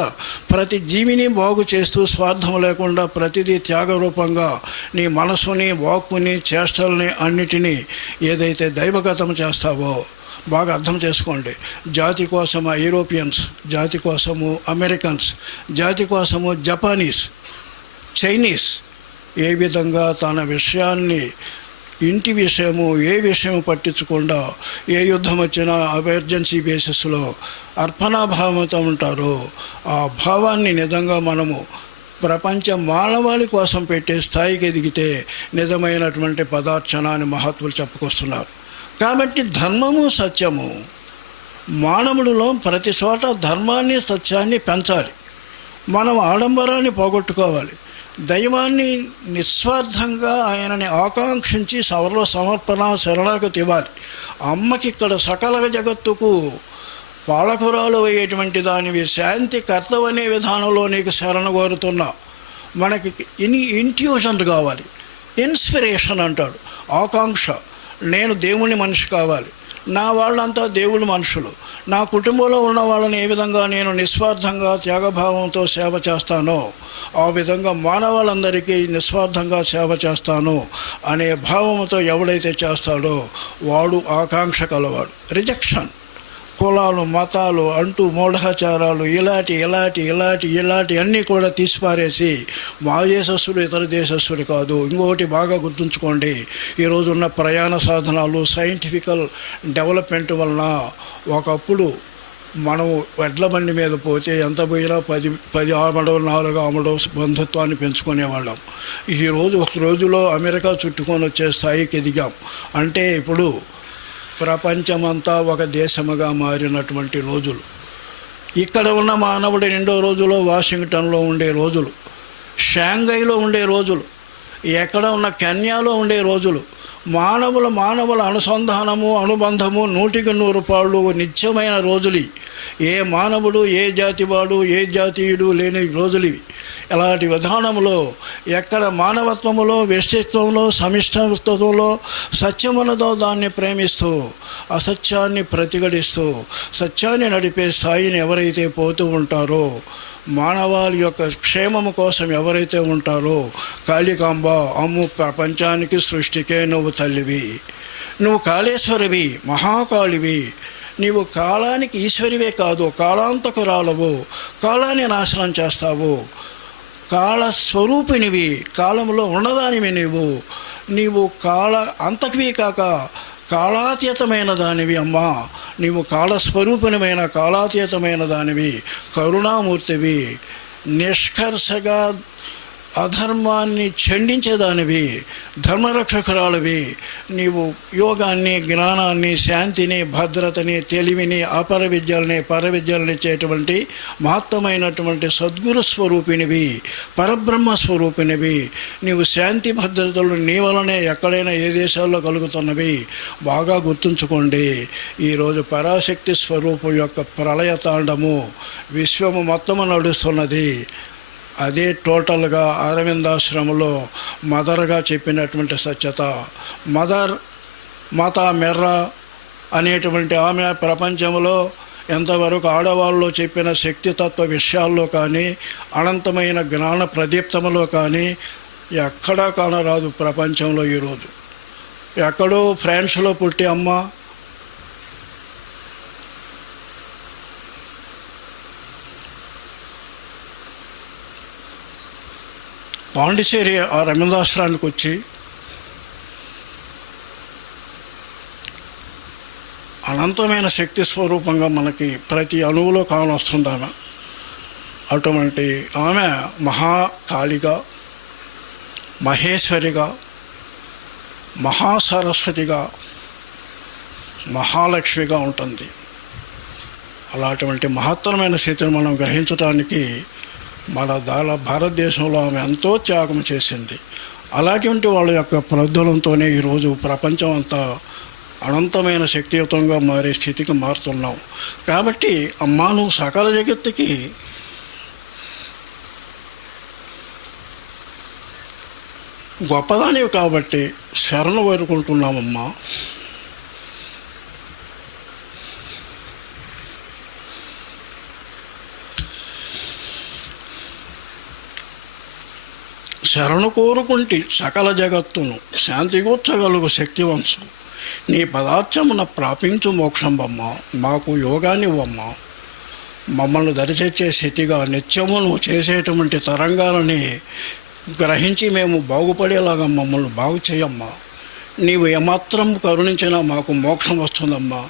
ప్రతి జీవిని బాగు చేస్తూ స్వార్థం లేకుండా ప్రతిదీ త్యాగరూపంగా నీ మనసుని, వాక్కుని, చేష్టల్ని అన్నిటినీ ఏదైతే దైవగతం చేస్తావో బాగా అర్థం చేసుకోండి. జాతి కోసము యూరోపియన్స్, జాతి కోసము అమెరికన్స్, జాతి కోసము జపానీస్, చైనీస్ ఏ విధంగా తన విషయాన్ని, ఇంటి విషయము ఏ విషయము పట్టించకుండా ఏ యుద్ధం వచ్చినా ఎమర్జెన్సీ బేసిస్లో అర్పణాభావంతో ఉంటారో ఆ భావాన్ని నిజంగా మనము ప్రపంచ మానవాళి కోసం పెట్టే స్థాయికి ఎదిగితే నిజమైనటువంటి పదార్చన అని మహాత్ములు చెప్పుకొస్తున్నారు. కాబట్టి ధర్మము, సత్యము, మానవుడిలో ప్రతి చోట ధర్మాన్ని, సత్యాన్ని పెంచాలి. మనం ఆడంబరాన్ని పోగొట్టుకోవాలి. దైవాన్ని నిస్వార్థంగా ఆయనని ఆకాంక్షించి సర్వ సమర్పణ శరణాగతి ఇవ్వాలి. అమ్మకి ఇక్కడ సకల జగత్తుకు పాలకురాలు అయ్యేటువంటి దానివి, శాంతి కర్తవనే విధానంలో నీకు శరణ కోరుతున్నా. మనకి ఇంట్యూషన్ కావాలి, ఇన్స్పిరేషన్ అంటాడు, ఆకాంక్ష. నేను దేవుని మనిషి కావాలి, నా వాళ్ళంతా దేవుడి మనుషులు, నా కుటుంబంలో ఉన్న వాళ్ళని ఏ విధంగా నేను నిస్వార్థంగా త్యాగభావంతో సేవ చేస్తానో ఆ విధంగా మానవాళ్ళందరికీ నిస్వార్థంగా సేవ చేస్తాను అనే భావంతో ఎవడైతే చేస్తాడో వాడు ఆకాంక్ష కలవాడు. రిజెక్షన్, కులాలు, మతాలు అంటూ మూఢాచారాలు ఇలాంటి అన్నీ కూడా తీసిపారేసి మా దేశస్తుడు ఇతర దేశస్తుడు కాదు. ఇంకొకటి బాగా గుర్తుంచుకోండి, ఈరోజున్న ప్రయాణ సాధనాలు, సైంటిఫికల్ డెవలప్మెంట్ వలన ఒకప్పుడు మనం ఎడ్ల బండి మీద పోతే ఎంత పోయినా 10 ఆమడో 4 ఆమడో బంధుత్వాన్ని పెంచుకునేవాళ్ళం. ఈరోజు ఒక రోజులో అమెరికా చుట్టుకొని వచ్చే స్థాయికి ఎదిగాం. అంటే ఇప్పుడు ప్రపంచమంతా ఒక దేశముగా మారినటువంటి రోజులు. ఇక్కడ ఉన్న మానవుడు 2వ రోజులో వాషింగ్టన్లో ఉండే రోజులు, షాంఘైలో ఉండే రోజులు, ఎక్కడ ఉన్న కెన్యాలో ఉండే రోజులు. మానవుల అనుసంధానము, అనుబంధము 100కి 100 నిత్యమైన రోజులు. ఏ మానవుడు, ఏ జాతివాడు, ఏ జాతీయుడు లేని రోజులు ఇవి. అలాంటి విధానంలో ఎక్కడ మానవత్వములో, వ్యక్తిత్వంలో, సమిష్టత్వంలో సత్యమునతో దాన్ని ప్రేమిస్తూ అసత్యాన్ని ప్రతిఘటిస్తూ సత్యాన్ని నడిపే స్థాయిని ఎవరైతే పోతూ ఉంటారో, మానవాళి యొక్క క్షేమము కోసం ఎవరైతే ఉంటారో, కాళికాంబ అమ్ము ప్రపంచానికి సృష్టికే నువ్వు తల్లివి, నువ్వు కాళేశ్వరివి, మహాకాళివి. నీవు కాలానికి ఈశ్వరివే కాదు, కాలాంతకురాలవు, కాలాన్ని నాశనం చేస్తావు, కాలస్వరూపినివి, కాలంలో ఉన్నదానివి. నీవు కాల అంతకివి కాక కాలాతీతమైన దానివి అమ్మా. నీవు కాలస్వరూపిణమైన కాలాతీతమైన దానివి, కరుణామూర్తివి, నిష్కర్షగా అధర్మాన్ని ఖండించేదానివి, ధర్మరక్షకురాలివి. నీవు యోగాన్ని, జ్ఞానాన్ని, శాంతిని, భద్రతని, తెలివిని, అపర విద్యల్ని, పరవిద్యల్ని ఇచ్చేటువంటి మహత్తమైనటువంటి సద్గురు స్వరూపినివి, పరబ్రహ్మ స్వరూపినివి. నీవు శాంతి భద్రతలు నీ వలనే ఎక్కడైనా ఏ దేశాల్లో కలుగుతున్నవి. బాగా గుర్తుంచుకోండి, ఈరోజు పరాశక్తి స్వరూపం యొక్క ప్రళయ తాండము విశ్వము మొత్తము నడుస్తున్నది. అదే టోటల్గా అరవిందాశ్రమంలో మదర్గా చెప్పినటువంటి సత్యత. మాతా మెర్రా అనేటువంటి ఆమె ప్రపంచంలో ఎంతవరకు ఆడవాళ్ళలో చెప్పిన శక్తితత్వ విషయాల్లో కానీ, అనంతమైన జ్ఞాన ప్రదీప్తములో కానీ ఎక్కడా కానరాదు ప్రపంచంలో. ఈరోజు ఎక్కడో ఫ్రాన్స్లో పుట్టి అమ్మ పాండిచేరి ఆ రవీంద్రాశ్రానికి వచ్చి అనంతమైన శక్తి స్వరూపంగా మనకి ప్రతి అణువులో కానొస్తుంది ఆమె. అటువంటి ఆమె మహాకాళిగా, మహేశ్వరిగా, మహాసరస్వతిగా, మహాలక్ష్మిగా ఉంటుంది. అలాంటి మహత్తరమైన స్థితిని మనం గ్రహించడానికి మన భారతదేశంలో ఆమె ఎంతో త్యాగం చేసింది. అలాంటి వాళ్ళ యొక్క ప్రోద్బలంతోనే ఈరోజు ప్రపంచం అంతా అనంతమైన శక్తియుతంగా మారే స్థితికి మారుతున్నాం. కాబట్టి అమ్మా, నువ్వు సకల జగత్తుకి గొప్పదానివి కాబట్టి శరణు వేడుకుంటున్నామమ్మా. శరణు కోరుకుంటే సకల జగత్తును శాంతిగూర్చగలుగు శక్తివంశం నీ పదార్థమున ప్రాపించు మోక్షంబమ్మ. మాకు యోగానివ్వమ్మ. మమ్మల్ని దరిచేర్చే స్థితిగా నిత్యము నువ్వు చేసేటువంటి తరంగాలని గ్రహించి మేము బాగుపడేలాగా మమ్మల్ని బాగు చేయమ్మా. నీవు ఏమాత్రం కరుణించినా మాకు మోక్షం వస్తుందమ్మా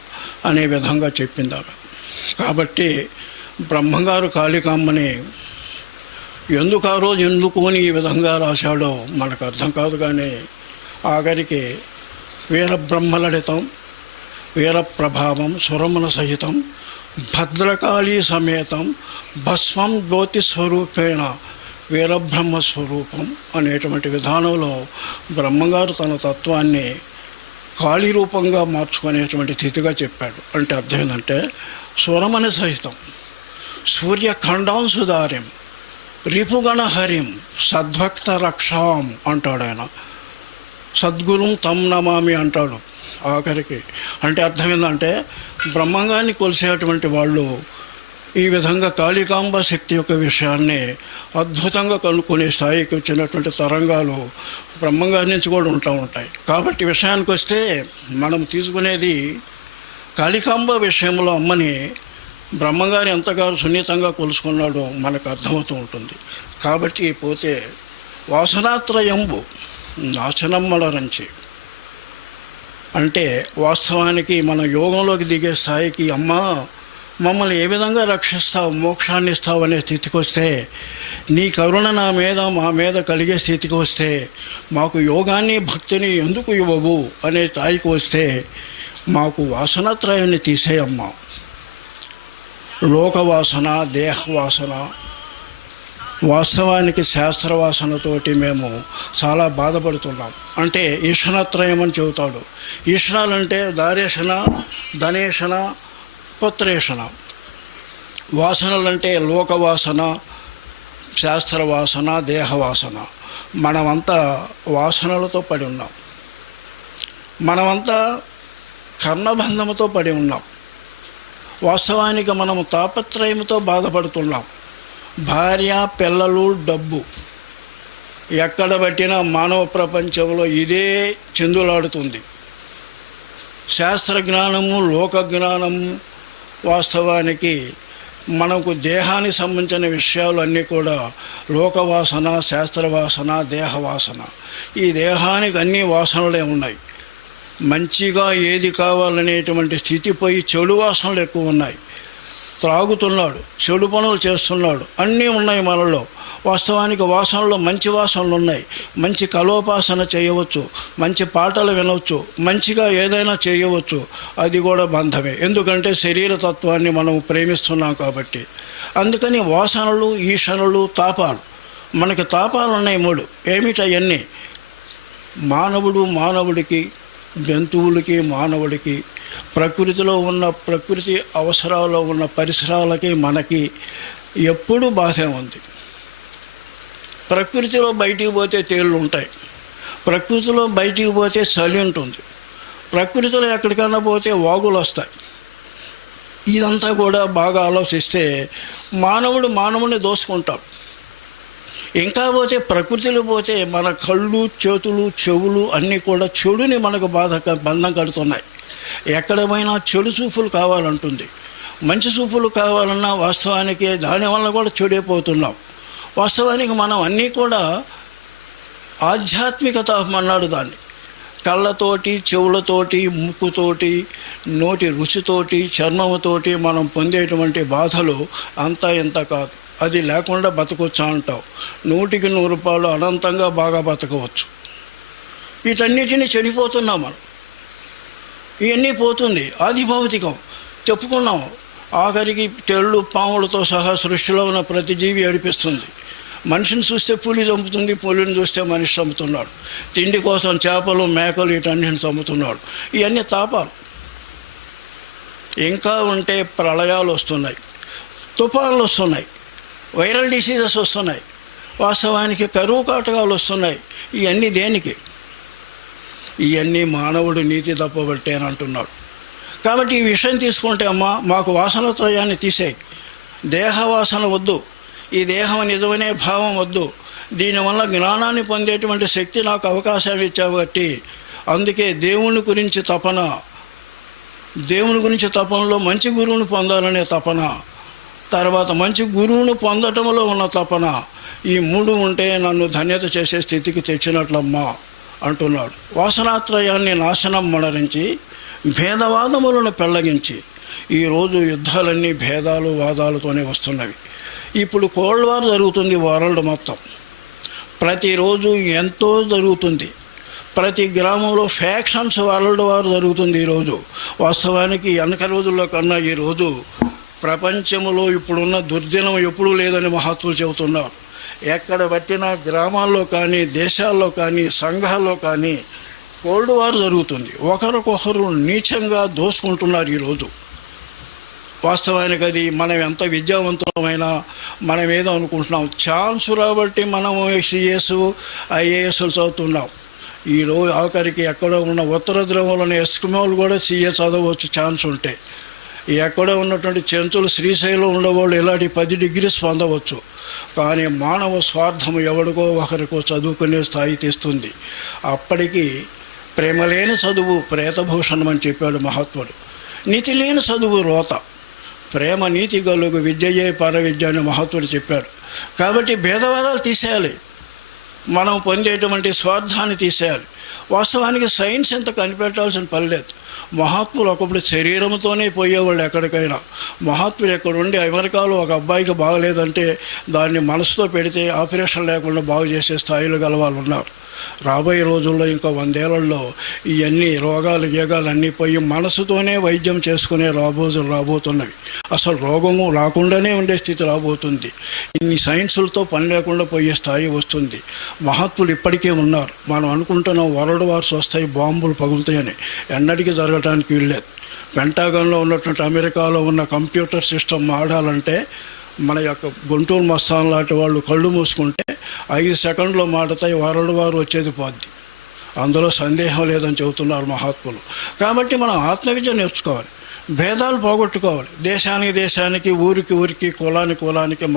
అనే విధంగా చెప్పింది ఆమె. కాబట్టి బ్రహ్మంగారు కాళికామ్మని ఎందుకు ఆ రోజు ఎందుకు అని ఈ విధంగా రాశాడో మనకు అర్థం కాదు. కానీ ఆఖరికి వీరబ్రహ్మలలితం వీరప్రభావం సురమణ సహితం భద్రకాళీ సమేతం భస్మం జ్యోతి స్వరూపేణ వీరబ్రహ్మస్వరూపం అనేటువంటి విధానంలో బ్రహ్మంగారు తన తత్వాన్ని కాళీ రూపంగా మార్చుకునేటువంటి స్థితిగా చెప్పాడు. అంటే అర్థం ఏంటంటే స్వరమణ సహితం సూర్యఖండాంశుధార్యం రిపుగణహరిం సద్భక్త రక్షాం అంటాడు ఆయన. సద్గురుం తం నమామి అంటాడు ఆఖరికి. అంటే అర్థం ఏంటంటే బ్రహ్మంగాన్ని కొలిసేటువంటి వాళ్ళు ఈ విధంగా కాళికాంబ శక్తి యొక్క విషయాన్ని అద్భుతంగా కనుక్కునే స్థాయికి వచ్చినటువంటి తరంగాలు బ్రహ్మంగారి నుంచి కూడా ఉంటాయి. కాబట్టి విషయానికి వస్తే మనం తీసుకునేది కాళికాంబ విషయంలో అమ్మని బ్రహ్మంగారు ఎంతగా సున్నితంగా కొలుసుకున్నాడో మనకు అర్థమవుతూ ఉంటుంది. కాబట్టి పోతే వాసనాత్రయంబు నాశనమ్మలరించి అంటే వాస్తవానికి మన యోగంలోకి దిగే స్థాయికి అమ్మ మమ్మల్ని ఏ విధంగా రక్షిస్తావు, మోక్షాన్ని ఇస్తావు అనే స్థితికి వస్తే, నీ కరుణ నా మీద మా మీద కలిగే స్థితికి వస్తే, మాకు యోగాన్ని భక్తిని ఎందుకు ఇవ్వవు అనే స్థాయికి వస్తే మాకు వాసనత్రయాన్ని తీసేయమ్మా. లోకవాసన, దేహవాసన, వాస్తవానికి శాస్త్రవాసనతోటి మేము చాలా బాధపడుతున్నాం. అంటే ఈశ్వరత్రయం అని చెబుతాడు. ఈశ్వరాలంటే దారేషణ, ధనేషణ, పుత్రేషణ. వాసనలంటే లోకవాసన, శాస్త్రవాసన, దేహవాసన. మనమంతా వాసనలతో పడి ఉన్నాం. మనమంతా కర్ణబంధముతో పడి ఉన్నాం. వాస్తవానికి మనము తాపత్రయంతో బాధపడుతున్నాం. భార్య, పిల్లలు, డబ్బు ఎక్కడ పట్టినా మానవ ప్రపంచంలో ఇదే చిందులాడుతుంది. శాస్త్రజ్ఞానము, లోకజ్ఞానము, వాస్తవానికి మనకు దేహానికి సంబంధించిన విషయాలు అన్నీ కూడా లోకవాసన, శాస్త్రవాసన, దేహవాసన. ఈ దేహానికి అన్ని వాసనలే ఉన్నాయి. మంచిగా ఏది కావాలనేటువంటి స్థితి పోయి చెడు వాసనలు ఎక్కువ ఉన్నాయి. త్రాగుతున్నాడు, చెడు పనులు చేస్తున్నాడు, అన్నీ ఉన్నాయి మనలో. వాస్తవానికి వాసనలో మంచి వాసనలు ఉన్నాయి. మంచి కలోపాసన చేయవచ్చు, మంచి పాటలు వినవచ్చు, మంచిగా ఏదైనా చేయవచ్చు. అది కూడా బంధమే. ఎందుకంటే శరీరతత్వాన్ని మనం ప్రేమిస్తున్నాం కాబట్టి. అందుకని వాసనలు, ఈషణలు, తాపాలు. మనకి తాపాలు ఉన్నాయి 3. ఏమిటవన్నీ? మానవుడు మానవుడికి, జంతువులకి మానవుడికి, ప్రకృతిలో ఉన్న ప్రకృతి అవసరాల్లో ఉన్న పరిసరాలకి మనకి ఎప్పుడూ బాధే ఉంది. ప్రకృతిలో బయటికి పోతే తేళ్ళు ఉంటాయి, ప్రకృతిలో బయటికి పోతే చలి ఉంటుంది, ప్రకృతిలో ఎక్కడికైనా పోతే వాగులు వస్తాయి. ఇదంతా కూడా బాగా ఆలోచిస్తే మానవుడు మానవుని దోసుకుంటాడు. ఇంకా పోతే ప్రకృతిలో పోతే మన కళ్ళు, చేతులు, చెవులు అన్నీ కూడా చెడుని మనకు బంధం కడుతున్నాయి. ఎక్కడమైనా చెడు చూపులు కావాలంటుంది. మంచి చూపులు కావాలన్నా వాస్తవానికి దానివల్ల కూడా చెడైపోతున్నాం. వాస్తవానికి మనం అన్నీ కూడా ఆధ్యాత్మికత అన్నాడు దాన్ని. కళ్ళతోటి, చెవులతోటి, ముక్కుతోటి, నోటి రుచితోటి, చర్మముతోటి మనం పొందేటువంటి బాధలు అంతా ఇంత కాదు. అది లేకుండా బతకొచ్చా అంటావు. 100కి 100 రూపాయలు అనంతంగా బాగా బతకవచ్చు. వీటన్నిటినీ చెడిపోతున్నాం మనం. ఇవన్నీ పోతుంది. ఆది భౌతికం చెప్పుకున్నాం. ఆఖరికి తెళ్ళు, పాములతో సహా సృష్టిలో ఉన్న ప్రతి జీవి ఏడిపిస్తుంది. మనిషిని చూస్తే పులి చంపుతుంది, పులిని చూస్తే మనిషి చంపుతున్నాడు. తిండి కోసం చేపలు, మేకలు వీటన్నిటిని చంపుతున్నాడు. ఇవన్నీ తాపాలు. ఇంకా ఉంటే ప్రళయాలు వస్తున్నాయి, తుఫాన్లు వస్తున్నాయి, వైరల్ డిసీజెస్ వస్తున్నాయి. వాస్తవానికి కరువు కాటకాలు వస్తున్నాయి. ఇవన్నీ దేనికి? ఇవన్నీ మానవుడు నీతి తప్పబట్టే అని అంటున్నాడు. కాబట్టి ఈ విషయం తీసుకుంటే, అమ్మా మాకు వాసనత్రయాన్ని తీసేయి, దేహవాసన వద్దు, ఈ దేహం నిజమనే భావం వద్దు, దీనివల్ల జ్ఞానాన్ని పొందేటువంటి శక్తి నాకు అవకాశాలు ఇచ్చావు కాబట్టి అందుకే దేవుని గురించి తపన, దేవుని గురించి తపనలో మంచి గురువుని పొందాలనే తపన, తర్వాత మంచి గురువును పొందటంలో ఉన్న తపన, ఈ మూడు ఉంటే నన్ను ధన్యత చేసే స్థితికి తెచ్చినట్లమ్మా అంటున్నాడు. వాసనాత్రయాన్ని నాశనం మడరించి భేదవాదములను పెళ్ళగించి ఈరోజు యుద్ధాలన్నీ భేదాలు వాదాలతోనే వస్తున్నవి. ఇప్పుడు కోల్డ్ వార్ జరుగుతుంది వరల్డ్ మొత్తం, ప్రతిరోజు ఎంతో జరుగుతుంది. ప్రతి గ్రామంలో ఫ్యాక్షన్స్ వరల్డ్ వార్ జరుగుతుంది ఈరోజు. వాస్తవానికి వెనక రోజుల్లో కన్నా ఈరోజు ప్రపంచంలో ఇప్పుడున్న దుర్దినం ఎప్పుడూ లేదని మహాత్ములు చెబుతున్నారు. ఎక్కడ పట్టినా గ్రామాల్లో కానీ, దేశాల్లో కానీ, సంఘాల్లో కానీ కోల్డ్ వార్ జరుగుతుంది. ఒకరికొకరు నీచంగా దోసుకుంటున్నారు ఈరోజు. వాస్తవానికి అది మనం ఎంత విద్యావంతులమైనా మనం ఏదో అనుకుంటున్నాం, ఛాన్స్ రాబట్టి మనం సిఎస్ ఐఏఎస్లు చదువుతున్నాం. ఈరోజు ఆఖరికి ఎక్కడో ఉన్న ఉత్తర ధ్రువంలోని ఎస్కిమోలు కూడా సిఏ చదవచ్చు ఛాన్స్ ఉంటే. ఎక్కడో ఉన్నటువంటి చెంచులు శ్రీశైలం ఉండేవాళ్ళు ఇలాంటి 10 డిగ్రీస్ పొందవచ్చు. కానీ మానవ స్వార్థం ఎవడికో ఒకరికో చదువుకునే స్థాయి తెస్తుంది. అప్పటికి ప్రేమ లేని చదువు ప్రేతభూషణం అని చెప్పాడు మహాత్ముడు. నీతి లేని చదువు రోత, ప్రేమ నీతి గలుగు విద్యయే పరవిద్య అని మహాత్ముడు చెప్పాడు. కాబట్టి భేదవాదాలు తీసేయాలి, మనం పొందేటువంటి స్వార్థాన్ని తీసేయాలి. వాస్తవానికి సైన్స్ ఎంత కనిపెట్టాల్సిన పని లేదు. మహాత్ములు ఒకప్పుడు శరీరంతోనే పోయేవాళ్ళు ఎక్కడికైనా. మహాత్ములు ఎక్కడుండి అమెరికాలో ఒక అబ్బాయికి బాగలేదంటే దాన్ని మనసుతో పెడితే ఆపరేషన్ లేకుండా బాగు చేసే స్థాయిలో గల వాళ్ళు ఉన్నారు. రాబోయే రోజుల్లో ఇంకా 100 ఏళ్లలో ఇవన్నీ రోగాలు గీగాలు అన్నీ పోయి మనసుతోనే వైద్యం చేసుకునే రోజులు రాబోతున్నవి. అసలు రోగము రాకుండానే ఉండే స్థితి రాబోతుంది. ఇన్ని సైన్సులతో పని లేకుండా పోయే స్థాయి వస్తుంది. మహాత్ములు ఇప్పటికే ఉన్నారు. మనం అనుకుంటున్నాం వరల్డ్ వార్స్ వస్తాయి, బాంబులు పగులుతాయని. ఎన్నటికీ జరగటానికి వీల్లేదు. పెంటాగన్లో ఉన్నటువంటి అమెరికాలో ఉన్న కంప్యూటర్ సిస్టమ్ ఆడాలంటే మన యొక్క గుంటూరు మస్తాన్ లాంటి వాళ్ళు కళ్ళు మూసుకుంటే 5 సెకండ్లో మాడతాయి, వరల్డ్ వార్ వచ్చేది పోద్ది. అందులో సందేహం లేదని చెబుతున్నారు మహాత్ములు. కాబట్టి మనం ఆత్మవిద్య నేర్చుకోవాలి, భేదాలు పోగొట్టుకోవాలి. దేశానికి ఊరికి కులానికి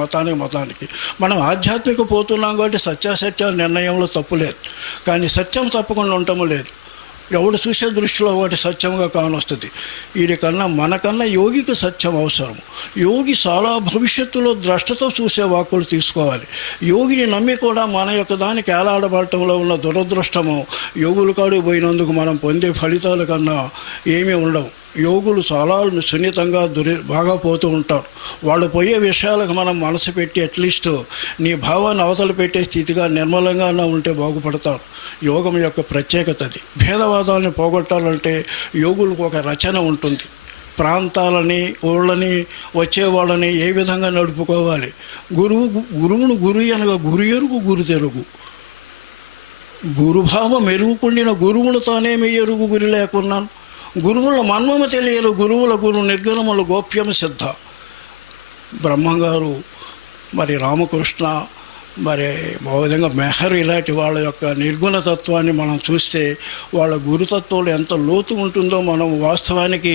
మతానికి మనం ఆధ్యాత్మిక పోతున్నాం కాబట్టి సత్యాసత్యాల నిర్ణయంలో తప్పు లేదు. కానీ సత్యం తప్పకుండా ఉండటం లేదు. ఎవడు చూసే దృష్టిలో ఒకటి సత్యంగా కానొస్తుంది. వీడికన్నా మనకన్నా యోగికి సత్యం అవసరం. యోగి చాలా భవిష్యత్తులో ద్రష్టతో చూసే వాక్కులు తీసుకోవాలి. యోగిని నమ్మి కూడా మన యొక్క దానికి ఏలాడబడటంలో ఉన్న దురదృష్టము, యోగుల కాడికి పోయినందుకు మనం పొందే ఫలితాల కన్నా ఏమీ ఉండవు. యోగులు చాలా సున్నితంగా బాగా పోతూ ఉంటారు. వాళ్ళు పోయే విషయాలకు మనం మనసు పెట్టి అట్లీస్ట్ నీ భావాన్ని అవతల పెట్టే స్థితిగా నిర్మలంగా ఉంటే బాగుపడతారు. యోగం యొక్క ప్రత్యేకత అది. భేదవాదాలను పోగొట్టాలంటే యోగులకు ఒక రచన ఉంటుంది. ప్రాంతాలని, ఊళ్ళని, వచ్చేవాళ్ళని ఏ విధంగా నడుపుకోవాలి. గురువును గురు అనగా గురు ఎరుగు గురు తెరుగు. గురుభావం ఎరుగుకుండిన గురువును తానేమి ఎరుగు గురి లేకున్నాను. గురువుల మన్మము తెలియరు, గురువుల గురు నిర్గుణములు గోప్యం సిద్ధ. బ్రహ్మంగారు, మరి రామకృష్ణ, మరి ఆ విధంగా మెహర్, ఇలాంటి వాళ్ళ యొక్క నిర్గుణతత్వాన్ని మనం చూస్తే వాళ్ళ గురుతత్వంలో ఎంత లోతు ఉంటుందో మనం వాస్తవానికి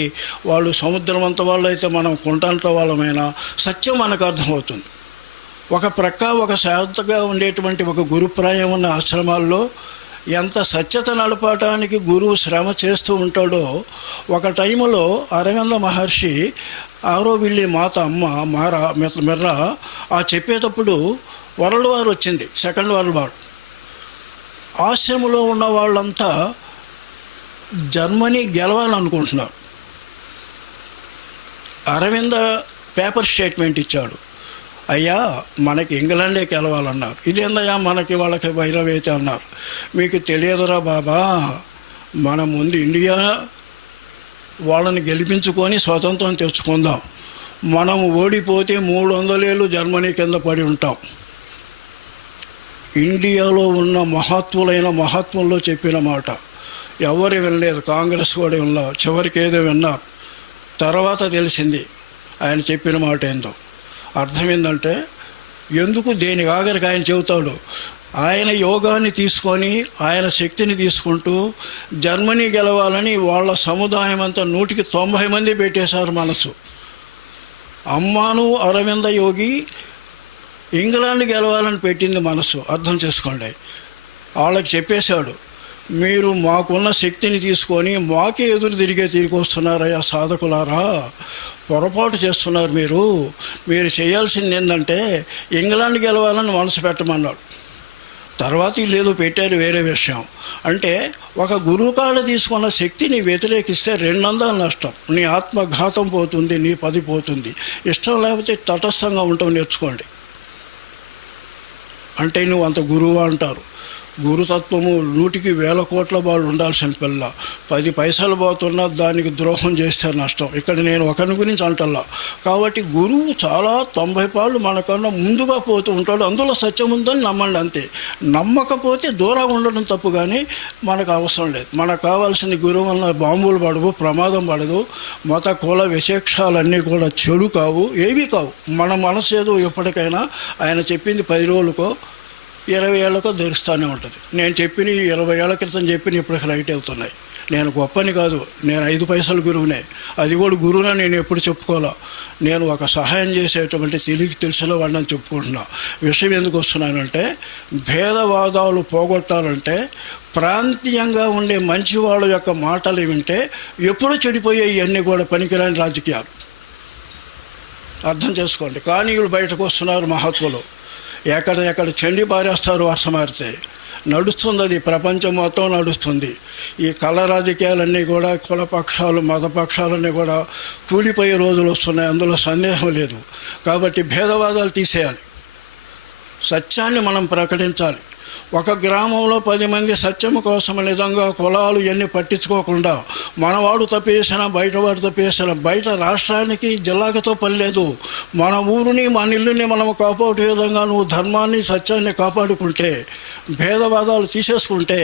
వాళ్ళు సముద్రం అంత వాళ్ళు అయితే మనం కుంటంత వాళ్ళమైనా సత్యం మనకు అర్థమవుతుంది. ఒక ప్రక్క ఒక శాంతగా ఉండేటువంటి ఒక గురుప్రాయం ఉన్న ఆశ్రమాల్లో ఎంత సత్యత నడపడానికి గురువు శ్రమ చేస్తూ ఉంటాడో, ఒక టైంలో అరవింద మహర్షి ఆరోవిల్లి మాత అమ్మ మిర్రా ఆ చెప్పేటప్పుడు వరల్డ్ వార్ వచ్చింది, సెకండ్ వరల్డ్ వార్. ఆశ్రమంలో ఉన్న వాళ్ళంతా జర్మనీ గెలవాలనుకుంటున్నారు. అరవింద పేపర్ స్టేట్మెంట్ ఇచ్చాడు, అయ్యా మనకి ఇంగ్లాండే గెలవాలన్నారు. ఇదేందయ్యా మనకి వాళ్ళకి వైరవేత అన్నారు. మీకు తెలియదురా బాబా, మన ముందు ఇండియా వాళ్ళని గెలిపించుకొని స్వతంత్రం తెచ్చుకుందాం. మనం ఓడిపోతే 300 ఏళ్ళు జర్మనీ కింద పడి ఉంటాం. ఇండియాలో ఉన్న మహాత్ముల్లో చెప్పిన మాట ఎవరు వినలేదు. కాంగ్రెస్ కూడా వినలేదు. చివరికి ఏదో విన్నారు. తర్వాత తెలిసింది ఆయన చెప్పిన మాట ఏందో. అర్థం ఏంటంటే ఎందుకు దేనికి ఆఖరికి ఆయన చెబుతాడు. ఆయన యోగాన్ని తీసుకొని ఆయన శక్తిని తీసుకుంటూ జర్మనీ గెలవాలని వాళ్ళ సముదాయం అంతా 190 మంది పెట్టేశారు మనసు. అమ్మాను అరవింద యోగి ఇంగ్లాండ్ గెలవాలని పెట్టింది మనసు. అర్థం చేసుకోండి. వాళ్ళకి చెప్పేశాడు, మీరు మాకున్న శక్తిని తీసుకొని మాకే ఎదురు తిరిగి వస్తున్నారయ్యా సాధకులారా, పొరపాటు చేస్తున్నారు. మీరు చేయాల్సింది ఏంటంటే ఇంగ్లాండ్ గెలవాలని మనసు పెట్టమన్నాడు. తర్వాత వీళ్ళు పెట్టారు, వేరే విషయం. అంటే ఒక గురువు కాడ తీసుకున్న శక్తిని వ్యతిరేకిస్తే 200 నష్టం. నీ ఆత్మఘాతం పోతుంది, నీ పది పోతుంది. ఇష్టం లేకపోతే తటస్థంగా ఉండటం నేర్చుకోండి. అంటే నువ్వు అంత గురువు అంటారు. గురుతత్వము 100,000 కోట్ల వాళ్ళు ఉండాల్సిన పిల్ల 10 పైసలు పోతున్నా దానికి ద్రోహం చేస్తే నష్టం. ఇక్కడ నేను ఒకరి గురించి అంటల్లా. కాబట్టి గురువు చాలా 90 పాళ్ళు మనకన్నా ముందుగా పోతూ ఉంటాడు. అందులో సత్యం ఉందని నమ్మండి అంతే. నమ్మకపోతే దూరంగా ఉండడం తప్పు, కానీ మనకు అవసరం లేదు. మనకు కావాల్సింది గురువు వల్ల బాంబులు పడవు, ప్రమాదం పడదు, మత కుల విశేషాలన్నీ కూడా చెడు కావు, ఏవి కావు. మన మనసు ఏదో ఎప్పటికైనా ఆయన చెప్పింది 10 రోజులకో 20 ఏళ్ళకో ధరిస్తూనే ఉంటుంది. నేను చెప్పిన 20 ఏళ్ల క్రితం చెప్పిన ఇప్పటికి రైట్ అవుతున్నాయి. నేను గొప్పని కాదు, నేను 5 పైసల గురువునే. అది కూడా గురువునే నేను ఎప్పుడు చెప్పుకోవాలా. నేను ఒక సహాయం చేసేటువంటి తెలిసిన వాడిని చెప్పుకుంటున్నా. విషయం ఎందుకు వస్తున్నానంటే, భేదవాదాలు పోగొట్టాలంటే ప్రాంతీయంగా ఉండే మంచి వాళ్ళ యొక్క మాటలు వింటే ఎప్పుడూ చెడిపోయే ఇవన్నీ కూడా పనికిరాని రాజకీయాలు. అర్థం చేసుకోండి. కానీ వీళ్ళు బయటకు వస్తున్నారు మహాత్ములు. ఎక్కడ చండి పారేస్తారు వర్షం మారితే. నడుస్తుంది, అది ప్రపంచం మొత్తం నడుస్తుంది. ఈ కళ రాజకీయాలన్నీ కూడా కుల పక్షాలు మత పక్షాలన్నీ కూడా కూలిపోయే రోజులు వస్తున్నాయి, అందులో సందేహం లేదు. కాబట్టి భేదవాదాలు తీసేయాలి, సత్యాన్ని మనం ప్రకటించాలి. ఒక గ్రామంలో 10 మంది సత్యము కోసం నిజంగా కులాలు ఇవన్నీ పట్టించుకోకుండా మనవాడు తప్పేసిన బయటవాడు తప్పేసిన బయట రాష్ట్రానికి జిల్లాలతో పని లేదు. మన ఊరిని మన ఇల్లుని మనం కాపాడే విధంగా నువ్వు ధర్మాన్ని సత్యాన్ని కాపాడుకుంటే, భేదవాదాలు తీసేసుకుంటే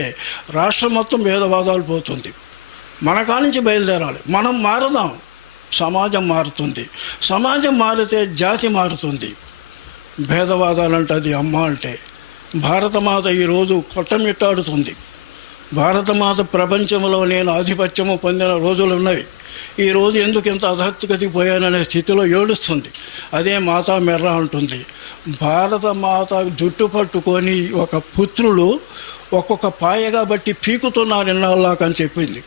రాష్ట్రం మొత్తం భేదవాదాలు పోతుంది. మన కానించి బయలుదేరాలి. మనం మారదాం, సమాజం మారుతుంది. సమాజం మారితే జాతి మారుతుంది. భేదవాదాలంటే అది అమ్మ అంటే భారతమాత ఈరోజు కొట్టమిట్టాడుతుంది. భారతమాత ప్రపంచంలో నేను ఆధిపత్యము పొందిన రోజులు ఉన్నవి. ఈరోజు ఎందుకు ఇంత అధగతికి పోయాననే స్థితిలో ఏడుస్తుంది. అదే మాతా మెర్ర అంటుంది. భారతమాత జుట్టు పట్టుకొని ఒక పుత్రులు ఒక్కొక్క పాయగా బట్టి పీకుతున్నారు ఇన్నాళ్ళకని చెప్పింది.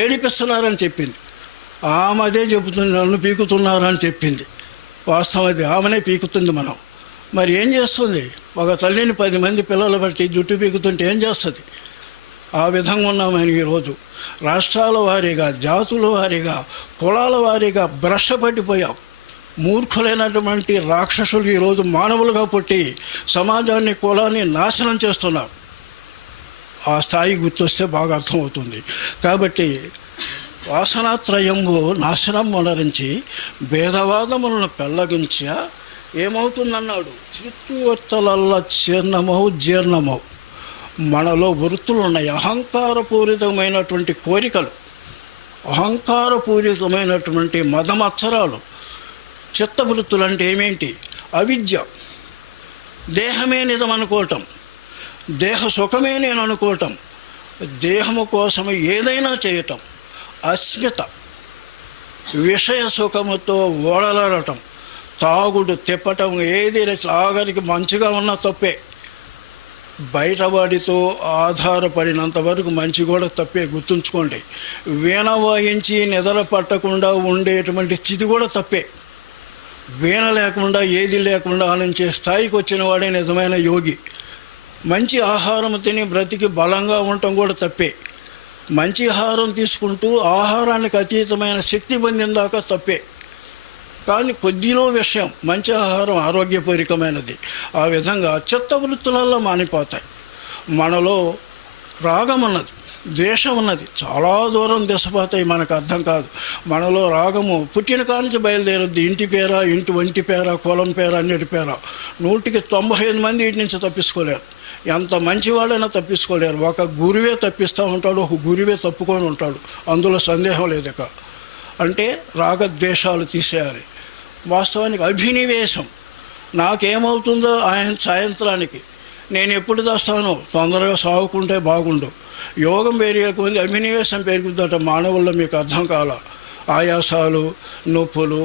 ఏడిపిస్తున్నారని చెప్పింది. ఆమె అదే చెబుతుంది, నన్ను పీకుతున్నారని చెప్పింది. వాస్తవం అది, ఆమెనే పీకుతుంది. మనం మరి ఏం చేస్తుంది? ఒక తల్లిని 10 మంది పిల్లలు బట్టి జుట్టు పీకుతుంటే ఏం చేస్తుంది? ఆ విధంగా ఉన్నామని ఈరోజు రాష్ట్రాల వారీగా, జాతుల వారీగా, కులాల వారీగా భ్రష్టపడిపోయాం. మూర్ఖులైనటువంటి రాక్షసులు ఈరోజు మానవులుగా పుట్టి సమాజాన్ని, కులాన్ని నాశనం చేస్తున్నారు. ఆ స్థాయి గుర్తొస్తే బాగా అర్థమవుతుంది. కాబట్టి వాసనాత్రయంబు నాశనం మొనరించి భేదవాదములను పెళ్ళగించ ఏమవుతుందన్నాడు. చిత్తువర్తలల్ల జీర్ణమవు. మనలో వృత్తులు ఉన్నాయి, అహంకారపూరితమైనటువంటి కోరికలు, అహంకారపూరితమైనటువంటి మదమత్సరాలు. చిత్తవృత్తులు అంటే ఏమేంటి? అవిద్య, దేహమే నిజం అనుకోవటం, దేహ సుఖమే నేను అనుకోవటం, దేహము కోసం ఏదైనా చేయటం, అస్మిత, విషయ సుఖముతో ఓడలాడటం, తాగుడు, తిప్పటం, ఏది ఆఖరికి మంచిగా ఉన్న తప్పే. బయటవాడితో ఆధారపడినంత వరకు మంచి కూడా తప్పే, గుర్తుంచుకోండి. వీణ వాయించి నిద్ర పట్టకుండా ఉండేటువంటి స్థితి కూడా తప్పే. వీణ లేకుండా, ఏది లేకుండా ఆనందించే స్థాయికి వచ్చిన వాడే నిజమైన యోగి. మంచి ఆహారం తిని బ్రతికి బలంగా ఉండటం కూడా తప్పే. మంచి ఆహారం తీసుకుంటూ ఆహారానికి అతీతమైన శక్తి పొందిన దాకా తప్పే. కానీ కొద్దిలో విషయం, మంచి ఆహారం ఆరోగ్యపూరికమైనది. ఆ విధంగా చిత్తవృత్తులలో మానిపోతాయి. మనలో రాగం ఉన్నది, ద్వేషం ఉన్నది, చాలా దూరం దిశపోతాయి, మనకు అర్థం కాదు. మనలో రాగము పుట్టిన కానించి బయలుదేరుద్ది. ఇంటి పేర, ఇంటి వంటి పేర, కులం పేర, అన్నిటి పేర. 195 మంది వీటి నుంచి తప్పించుకోలేరు. ఎంత మంచివాడైనా తప్పించుకోలేరు. ఒక గురువే తప్పిస్తూ ఉంటాడు, ఒక గురువే తప్పుకొని ఉంటాడు, అందులో సందేహం లేదు. ఇక అంటే రాగద్వేషాలు తీసేయాలి. వాస్తవానికి అభినివేశం, నాకేమవుతుందో ఆయన సాయంత్రానికి నేను ఎప్పుడు తెస్తాను, తొందరగా సాగుకుంటే బాగుండు. యోగం పెరిగే కొద్ది అభినవేశం పెరుగుతుందట మానవుల్లో. మీకు అర్థం కాల. ఆయాసాలు, నొప్పులు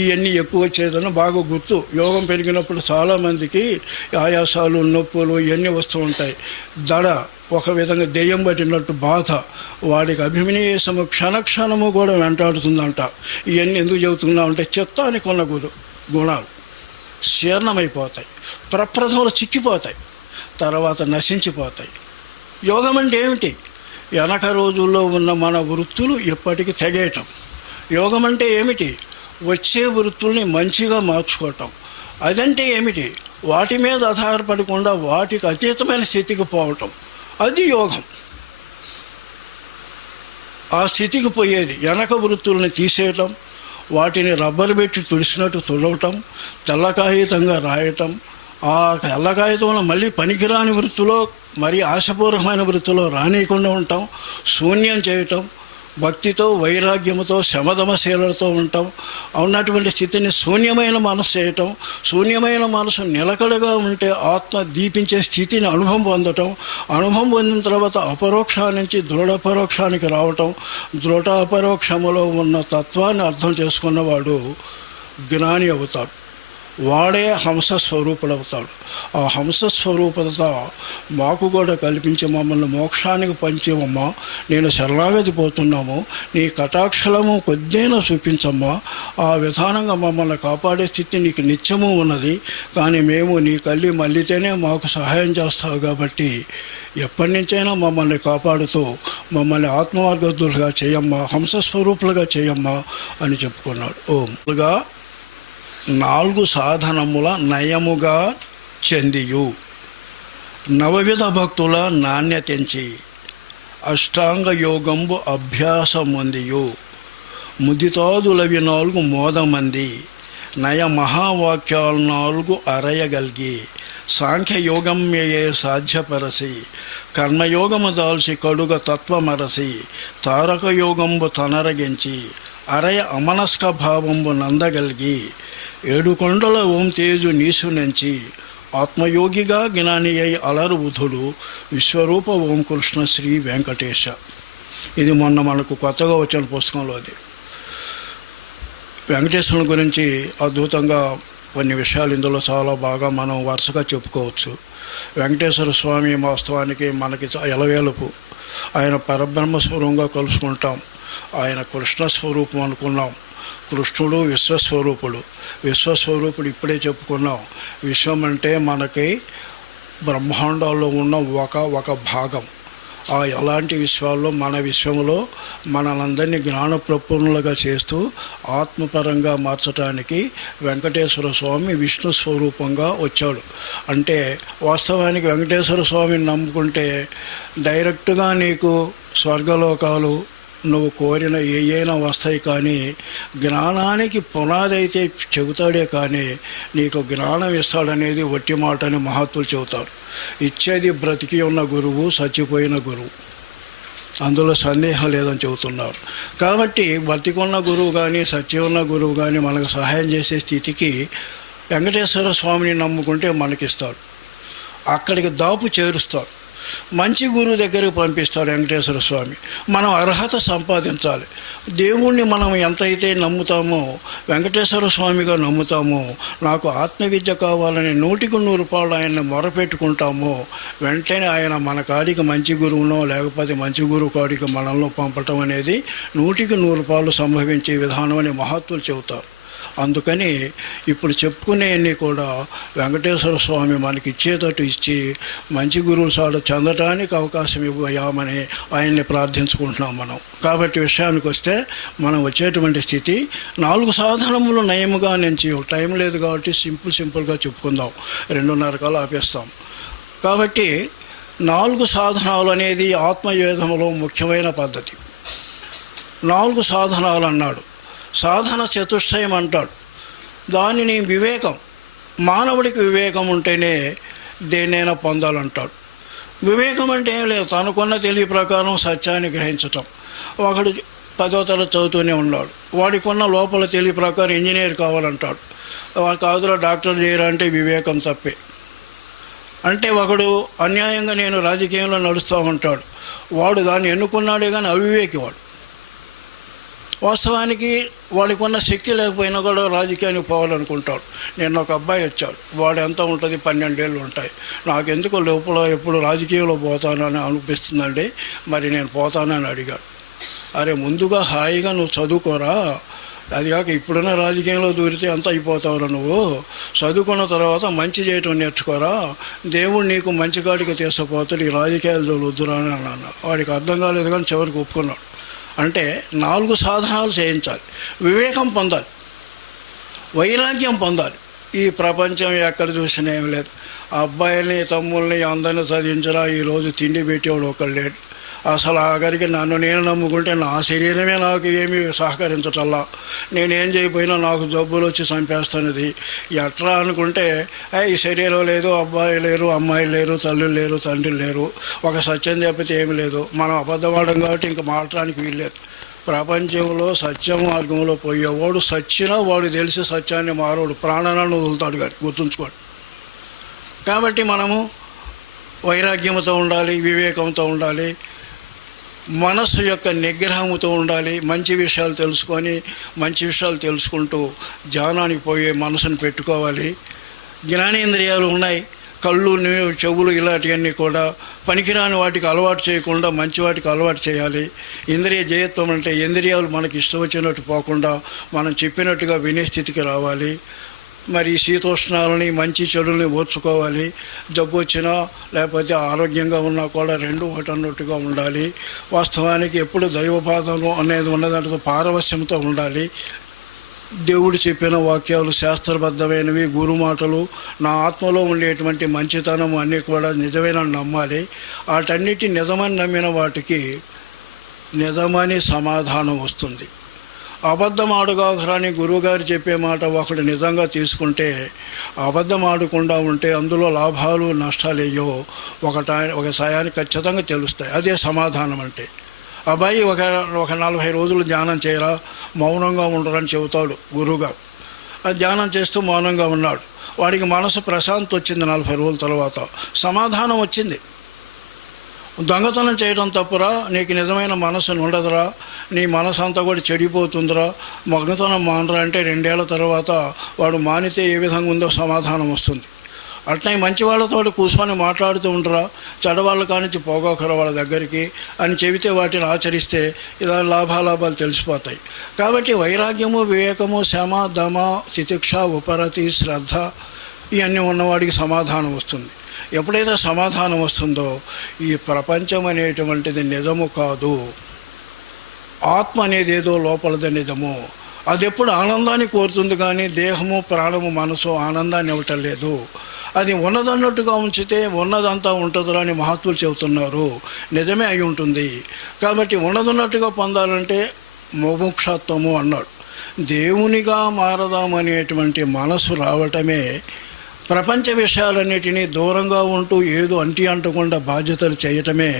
ఇవన్నీ ఎక్కువ వచ్చేదని బాగా గుర్తు. యోగం పెరిగినప్పుడు చాలామందికి ఆయాసాలు, నొప్పులు ఇవన్నీ వస్తూ ఉంటాయి. దడ ఒక విధంగా దెయ్యం పట్టినట్టు బాధ, వాడికి అభినవేశము క్షణక్షణము కూడా వెంటాడుతుందంట. ఇవన్నీ ఎందుకు చెబుతున్నా అంటే చిత్తానికి ఉన్న గుణాలు శీర్ణమైపోతాయి, ప్రప్రథంలో చిక్కిపోతాయి, తర్వాత నశించిపోతాయి. యోగం అంటే ఏమిటి? వెనక రోజుల్లో ఉన్న మన వృత్తులు ఎప్పటికీ తెగేయటం. యోగం అంటే ఏమిటి? వచ్చే వృత్తుల్ని మంచిగా మార్చుకోవటం. అదంటే ఏమిటి? వాటి మీద ఆధారపడకుండా వాటికి అతీతమైన స్థితికి పోవటం. అది యోగం. ఆ స్థితికి పోయేది వెనక వృత్తుల్ని తీసేయటం, వాటిని రబ్బరు పెట్టి తుడిసినట్టు తుడవటం, తెల్ల కాగితంగా రాయటం. ఆ తెల్ల కాగితంలో మళ్ళీ పనికిరాని వృత్తిలో, మరి ఆశపూర్వకమైన వృత్తిలో రానియకుండా ఉంటాం. శూన్యం చేయటం, భక్తితో, వైరాగ్యంతో, శమదమశీలతో ఉంటాం. ఉన్నటువంటి స్థితిని శూన్యమైన మనసు చేయటం. శూన్యమైన మనసు నిలకడగా ఉంటే ఆత్మ దీపించే స్థితిని అనుభవం పొందటం. అనుభవం పొందిన తర్వాత అపరోక్షా నుంచి దృఢపరోక్షానికి రావటం. దృఢ అపరోక్షములో ఉన్న తత్వాన్ని అర్థం చేసుకున్నవాడు జ్ఞాని అవుతాడు. వాడే హంస స్వరూపుడవుతాడు. ఆ హంస స్వరూపత మాకు కూడా కల్పించి మమ్మల్ని మోక్షానికి పంచేవమ్మా. నేను శరణాగతి పోతున్నాము, నీ కటాక్షలము కొద్దిగా చూపించమ్మా. ఆ విధానంగా మమ్మల్ని కాపాడే స్థితి నీకు నిత్యము ఉన్నది. కానీ మేము నీ కళ్ళి మళ్ళీతేనే మాకు సహాయం చేస్తావు కాబట్టి ఎప్పటి నుంచైనా మమ్మల్ని కాపాడుతూ మమ్మల్ని ఆత్మమార్గదులుగా చేయమ్మా, హంస స్వరూపులుగా చేయమ్మా అని చెప్పుకున్నాడు. ఓంగా 4 సాధనముల నయముగా చెందియు నవవిధ భక్తుల నాణ్యతెంచి అష్టాంగ యోగంబు అభ్యాసమొందియు ముదితాదులవి 4 మోదమంది నయ మహావాక్యాలు 4 అరయగలిగి సాంఖ్యయోగమ్యయే సాధ్యపరసి కర్మయోగము దాల్చి కడుగ తత్వమరసి తారక యోగంబు తనరగించి అరయ అమనస్క భావంబు నందగలిగి 7 కొండల ఓం తేజు నీసు నుంచి ఆత్మయోగిగా జ్ఞాని అయి అలరు బుధుడు విశ్వరూప ఓం కృష్ణ శ్రీ వెంకటేశ. ఇది మొన్న మనకు కొత్తగా వచ్చిన పుస్తకంలో. అది వెంకటేశ్వరుని గురించి అద్భుతంగా కొన్ని విషయాలు ఇందులో చాలా బాగా మనం వరుసగా చెప్పుకోవచ్చు. వెంకటేశ్వర స్వామి వాస్తవానికి మనకి ఎలవేలుపు. ఆయన పరబ్రహ్మస్వరూపంగా కలుసుకుంటాం. ఆయన కృష్ణ స్వరూపం అనుకున్నాం. కృష్ణుడు విశ్వస్వరూపుడు. విశ్వస్వరూపుడు ఇప్పుడే చెప్పుకున్నాం. విశ్వం అంటే మనకి బ్రహ్మాండాల్లో ఉన్న ఒక భాగం. ఆ ఎలాంటి విశ్వాల్లో మన విశ్వంలో మనందరినీ జ్ఞానప్రపూర్ణులుగా చేస్తూ ఆత్మపరంగా మార్చడానికి వెంకటేశ్వర స్వామి విష్ణు స్వరూపంగా వచ్చాడు. అంటే వాస్తవానికి వెంకటేశ్వర స్వామిని నమ్ముకుంటే డైరెక్ట్గా నీకు స్వర్గలోకాలు నువ్వు కోరిన ఏయైనా వస్తాయి. కానీ జ్ఞానానికి పునాది అయితే చెబుతాడే కానీ నీకు జ్ఞానం ఇస్తాడనేది వట్టి మాట అని మహాత్ములు చెబుతారు. ఇచ్చేది బ్రతికి ఉన్న గురువు, చచ్చిపోయిన గురువు, అందులో సందేహం లేదని చెబుతున్నారు. కాబట్టి బ్రతికున్న గురువు కానీ సత్యం ఉన్న గురువు కానీ మనకు సహాయం చేసే స్థితికి వెంకటేశ్వర స్వామిని నమ్ముకుంటే మనకిస్తాడు. అక్కడికి దాపు చేరుస్తాడు. మంచి గురువు దగ్గరికి పంపిస్తాడు వెంకటేశ్వర స్వామి. మనం అర్హత సంపాదించాలి. దేవుణ్ణి మనం ఎంతైతే నమ్ముతామో, వెంకటేశ్వర స్వామిగా నమ్ముతామో, నాకు ఆత్మవిద్య కావాలని 100కు 100 ఆయన్ని మొరపెట్టుకుంటామో వెంటనే ఆయన మన కాడికి మంచి గురువునో లేకపోతే మంచి గురువు కాడికి మనల్ని పంపటం అనేది 100కు 100 సంభవించే విధానం అని మహాత్ములు చెబుతారు. అందుకని ఇప్పుడు చెప్పుకునేవన్నీ కూడా వెంకటేశ్వర స్వామి మనకి ఇచ్చేటట్టు ఇచ్చి మంచి గురువుల సాడ చెందటానికి అవకాశం ఇవ్వయామని ఆయన్ని ప్రార్థించుకుంటున్నాం మనం. కాబట్టి విషయానికి వస్తే మనం వచ్చేటువంటి స్థితి 4 సాధనములు నయముగా నుంచి టైం లేదు కాబట్టి సింపుల్గా చెప్పుకుందాం. 2:30 కాలం ఆపేస్తాం. కాబట్టి 4 సాధనాలు అనేది ఆత్మవేదంలో ముఖ్యమైన పద్ధతి. 4 సాధనాలు అన్నాడు. సాధన చతుష్టయం అంటాడు. దానిని వివేకం, మానవుడికి వివేకం ఉంటేనే దేన్నైనా పొందాలంటాడు. వివేకం అంటే ఏం లేదు, తనకున్న తెలివి ప్రకారం సత్యాన్ని గ్రహించటం. ఒకడు 10వ తరగతి చదువుతూనే ఉన్నాడు, వాడికి ఉన్న లోపల తెలివి ప్రకారం ఇంజనీర్ కావాలంటాడు. కాదులో డాక్టర్ చేయరా అంటే వివేకం తప్పే. అంటే ఒకడు అన్యాయంగా నేను రాజకీయంలో నడుస్తూ ఉంటాడు, వాడు దాన్ని ఎన్నుకున్నాడే కానీ అవివేకి వాడు. వాస్తవానికి వాడికి ఉన్న శక్తి లేకపోయినా కూడా రాజకీయానికి పోవాలనుకుంటాడు. నేను ఒక అబ్బాయి వచ్చాడు, వాడు ఎంత ఉంటుంది, 12 ఏళ్ళు ఉంటాయి. నాకెందుకు లోపల ఎప్పుడు రాజకీయంలో పోతానని అనిపిస్తుందండి, మరి నేను పోతానని అడిగాడు. అరే ముందుగా హాయిగా నువ్వు చదువుకోరా, అది కాక ఇప్పుడున్న రాజకీయంలో దూరితే అంత అయిపోతావురా, నువ్వు చదువుకున్న తర్వాత మంచి చేయటం నేర్చుకోరా, దేవుడు నీకు మంచి కాడికి తీసుకుపోతాడు, ఈ రాజకీయాలు వద్దురా అని అన్నాను. వాడికి అర్థం కాలేదు కానీ చివరికి ఒప్పుకున్నాడు. అంటే 4 సాధనాలు చేయించాలి. వివేకం పొందాలి, వైరాగ్యం పొందాలి. ఈ ప్రపంచం ఎక్కడ చూసినా ఏం లేదు. అబ్బాయిల్ని తమ్ముల్ని అందరినీ చదివించరా, ఈరోజు తిండి పెట్టేవాడు ఒకళ్ళు లేడు. అసలు ఆఖరికి నన్ను నేను నమ్ముకుంటే నా శరీరమే నాకు ఏమీ సహకరించటల్లా, నేనేం చేయకపోయినా నాకు జబ్బులు వచ్చి చంపేస్తున్నది. ఎట్లా అనుకుంటే ఈ శరీరం లేదు, అబ్బాయి లేరు, అమ్మాయి లేరు, తల్లులు లేరు, తండ్రులు లేరు, ఒక సత్యం తప్పితే ఏమి లేదు. మనం అబద్ధవాడం కాబట్టి ఇంక మాట్లాడడానికి వీల్లేదు. ప్రపంచంలో సత్య మార్గంలో పోయేవాడు సచ్చినా వాడు తెలిసి సత్యాన్ని మారోడు, ప్రాణాలను వదులుతాడు కానీ గుర్తుంచుకోండి. కాబట్టి మనము వైరాగ్యంతో ఉండాలి, వివేకంతో ఉండాలి, మనస్సు యొక్క నిగ్రహంతో ఉండాలి. మంచి విషయాలు తెలుసుకొని మంచి విషయాలు తెలుసుకుంటూ ధ్యానానికి పోయే మనసును పెట్టుకోవాలి. జ్ఞానేంద్రియాలు ఉన్నాయి, కళ్ళు, చెవులు, ఇలాంటివన్నీ కూడా పనికిరాని వాటికి అలవాటు చేయకుండా మంచి వాటికి అలవాటు చేయాలి. ఇంద్రియ జయత్వం అంటే ఇంద్రియాలు మనకి ఇష్టం వచ్చినట్టు పోకుండా మనం చెప్పినట్టుగా వినే స్థితికి రావాలి. మరి శీతోష్ణాలని మంచి చెడుల్ని ఓర్చుకోవాలి. జబ్బు వచ్చినా లేకపోతే ఆరోగ్యంగా ఉన్నా కూడా రెండు ఒకటి అన్నట్టుగా ఉండాలి. వాస్తవానికి ఎప్పుడు దైవపాదం అనేది ఉన్నదంటే పారవశ్యంతో ఉండాలి. దేవుడు చెప్పిన వాక్యాలు శాస్త్రబద్ధమైనవి, గురు మాటలు, నా ఆత్మలో ఉండేటువంటి మంచితనం అన్నీ కూడా నిజమైన నమ్మాలి. వాటన్నిటి నిజమని నమ్మిన వాటికి నిజమని సమాధానం వస్తుంది. అబద్ధం ఆడుగాని గురువుగారు చెప్పే మాట ఒకడు నిజంగా తీసుకుంటే, అబద్ధం ఆడకుండా ఉంటే అందులో లాభాలు నష్టాలు అయ్యో ఒక సాయానికి ఖచ్చితంగా తెలుస్తాయి. అదే సమాధానం అంటే. అబ్బాయి ఒక 40 రోజులు ధ్యానం చేయరా, మౌనంగా ఉండరని చెబుతాడు గురువుగారు. అది ధ్యానం చేస్తూ మౌనంగా ఉన్నాడు. వాడికి మనసు ప్రశాంతి వచ్చింది. 40 రోజుల తర్వాత సమాధానం వచ్చింది. దొంగతనం చేయడం తప్పురా, నీకు నిజమైన మనసు ఉండదురా, నీ మనసు అంతా కూడా చెడిపోతుందిరా, మగ్నతనం మానరా అంటే 2 ఏళ్ల తర్వాత వాడు మానితే ఏ విధంగా ఉందో సమాధానం వస్తుంది. అట్లా మంచి వాళ్ళతో కూర్చొని మాట్లాడుతూ ఉండరా, చెడవాళ్ళ కానించి పోగోకరా వాళ్ళ దగ్గరికి అని చెబితే వాటిని ఆచరిస్తే ఇలా లాభాలు తెలిసిపోతాయి. కాబట్టి వైరాగ్యము, వివేకము, శమ, దమ, తితిక్ష, ఉపరతి, శ్రద్ధ ఇవన్నీ ఉన్నవాడికి సమాధానం వస్తుంది. ఎప్పుడైతే సమాధానం వస్తుందో ఈ ప్రపంచం అనేటువంటిది నిజము కాదు, ఆత్మ అనేది ఏదో లోపలది నిజము. అది ఎప్పుడు ఆనందాన్ని కోరుతుంది కానీ దేహము, ప్రాణము, మనసు ఆనందాన్ని ఇవ్వటం లేదు. అది ఉన్నదన్నట్టుగా ఉంచితే ఉన్నదంతా ఉంటుందిరా అని మహాత్ములు చెబుతున్నారు. నిజమే అయి ఉంటుంది. కాబట్టి ఉన్నదన్నట్టుగా పొందాలంటే ముముక్షత్వము అన్నాడు. దేవునిగా మారదామనేటువంటి మనసు రావటమే, ప్రపంచ విషయాలన్నిటినీ దూరంగా ఉంటూ ఏదో అంటకుండా బాధ్యతలు చేయటమే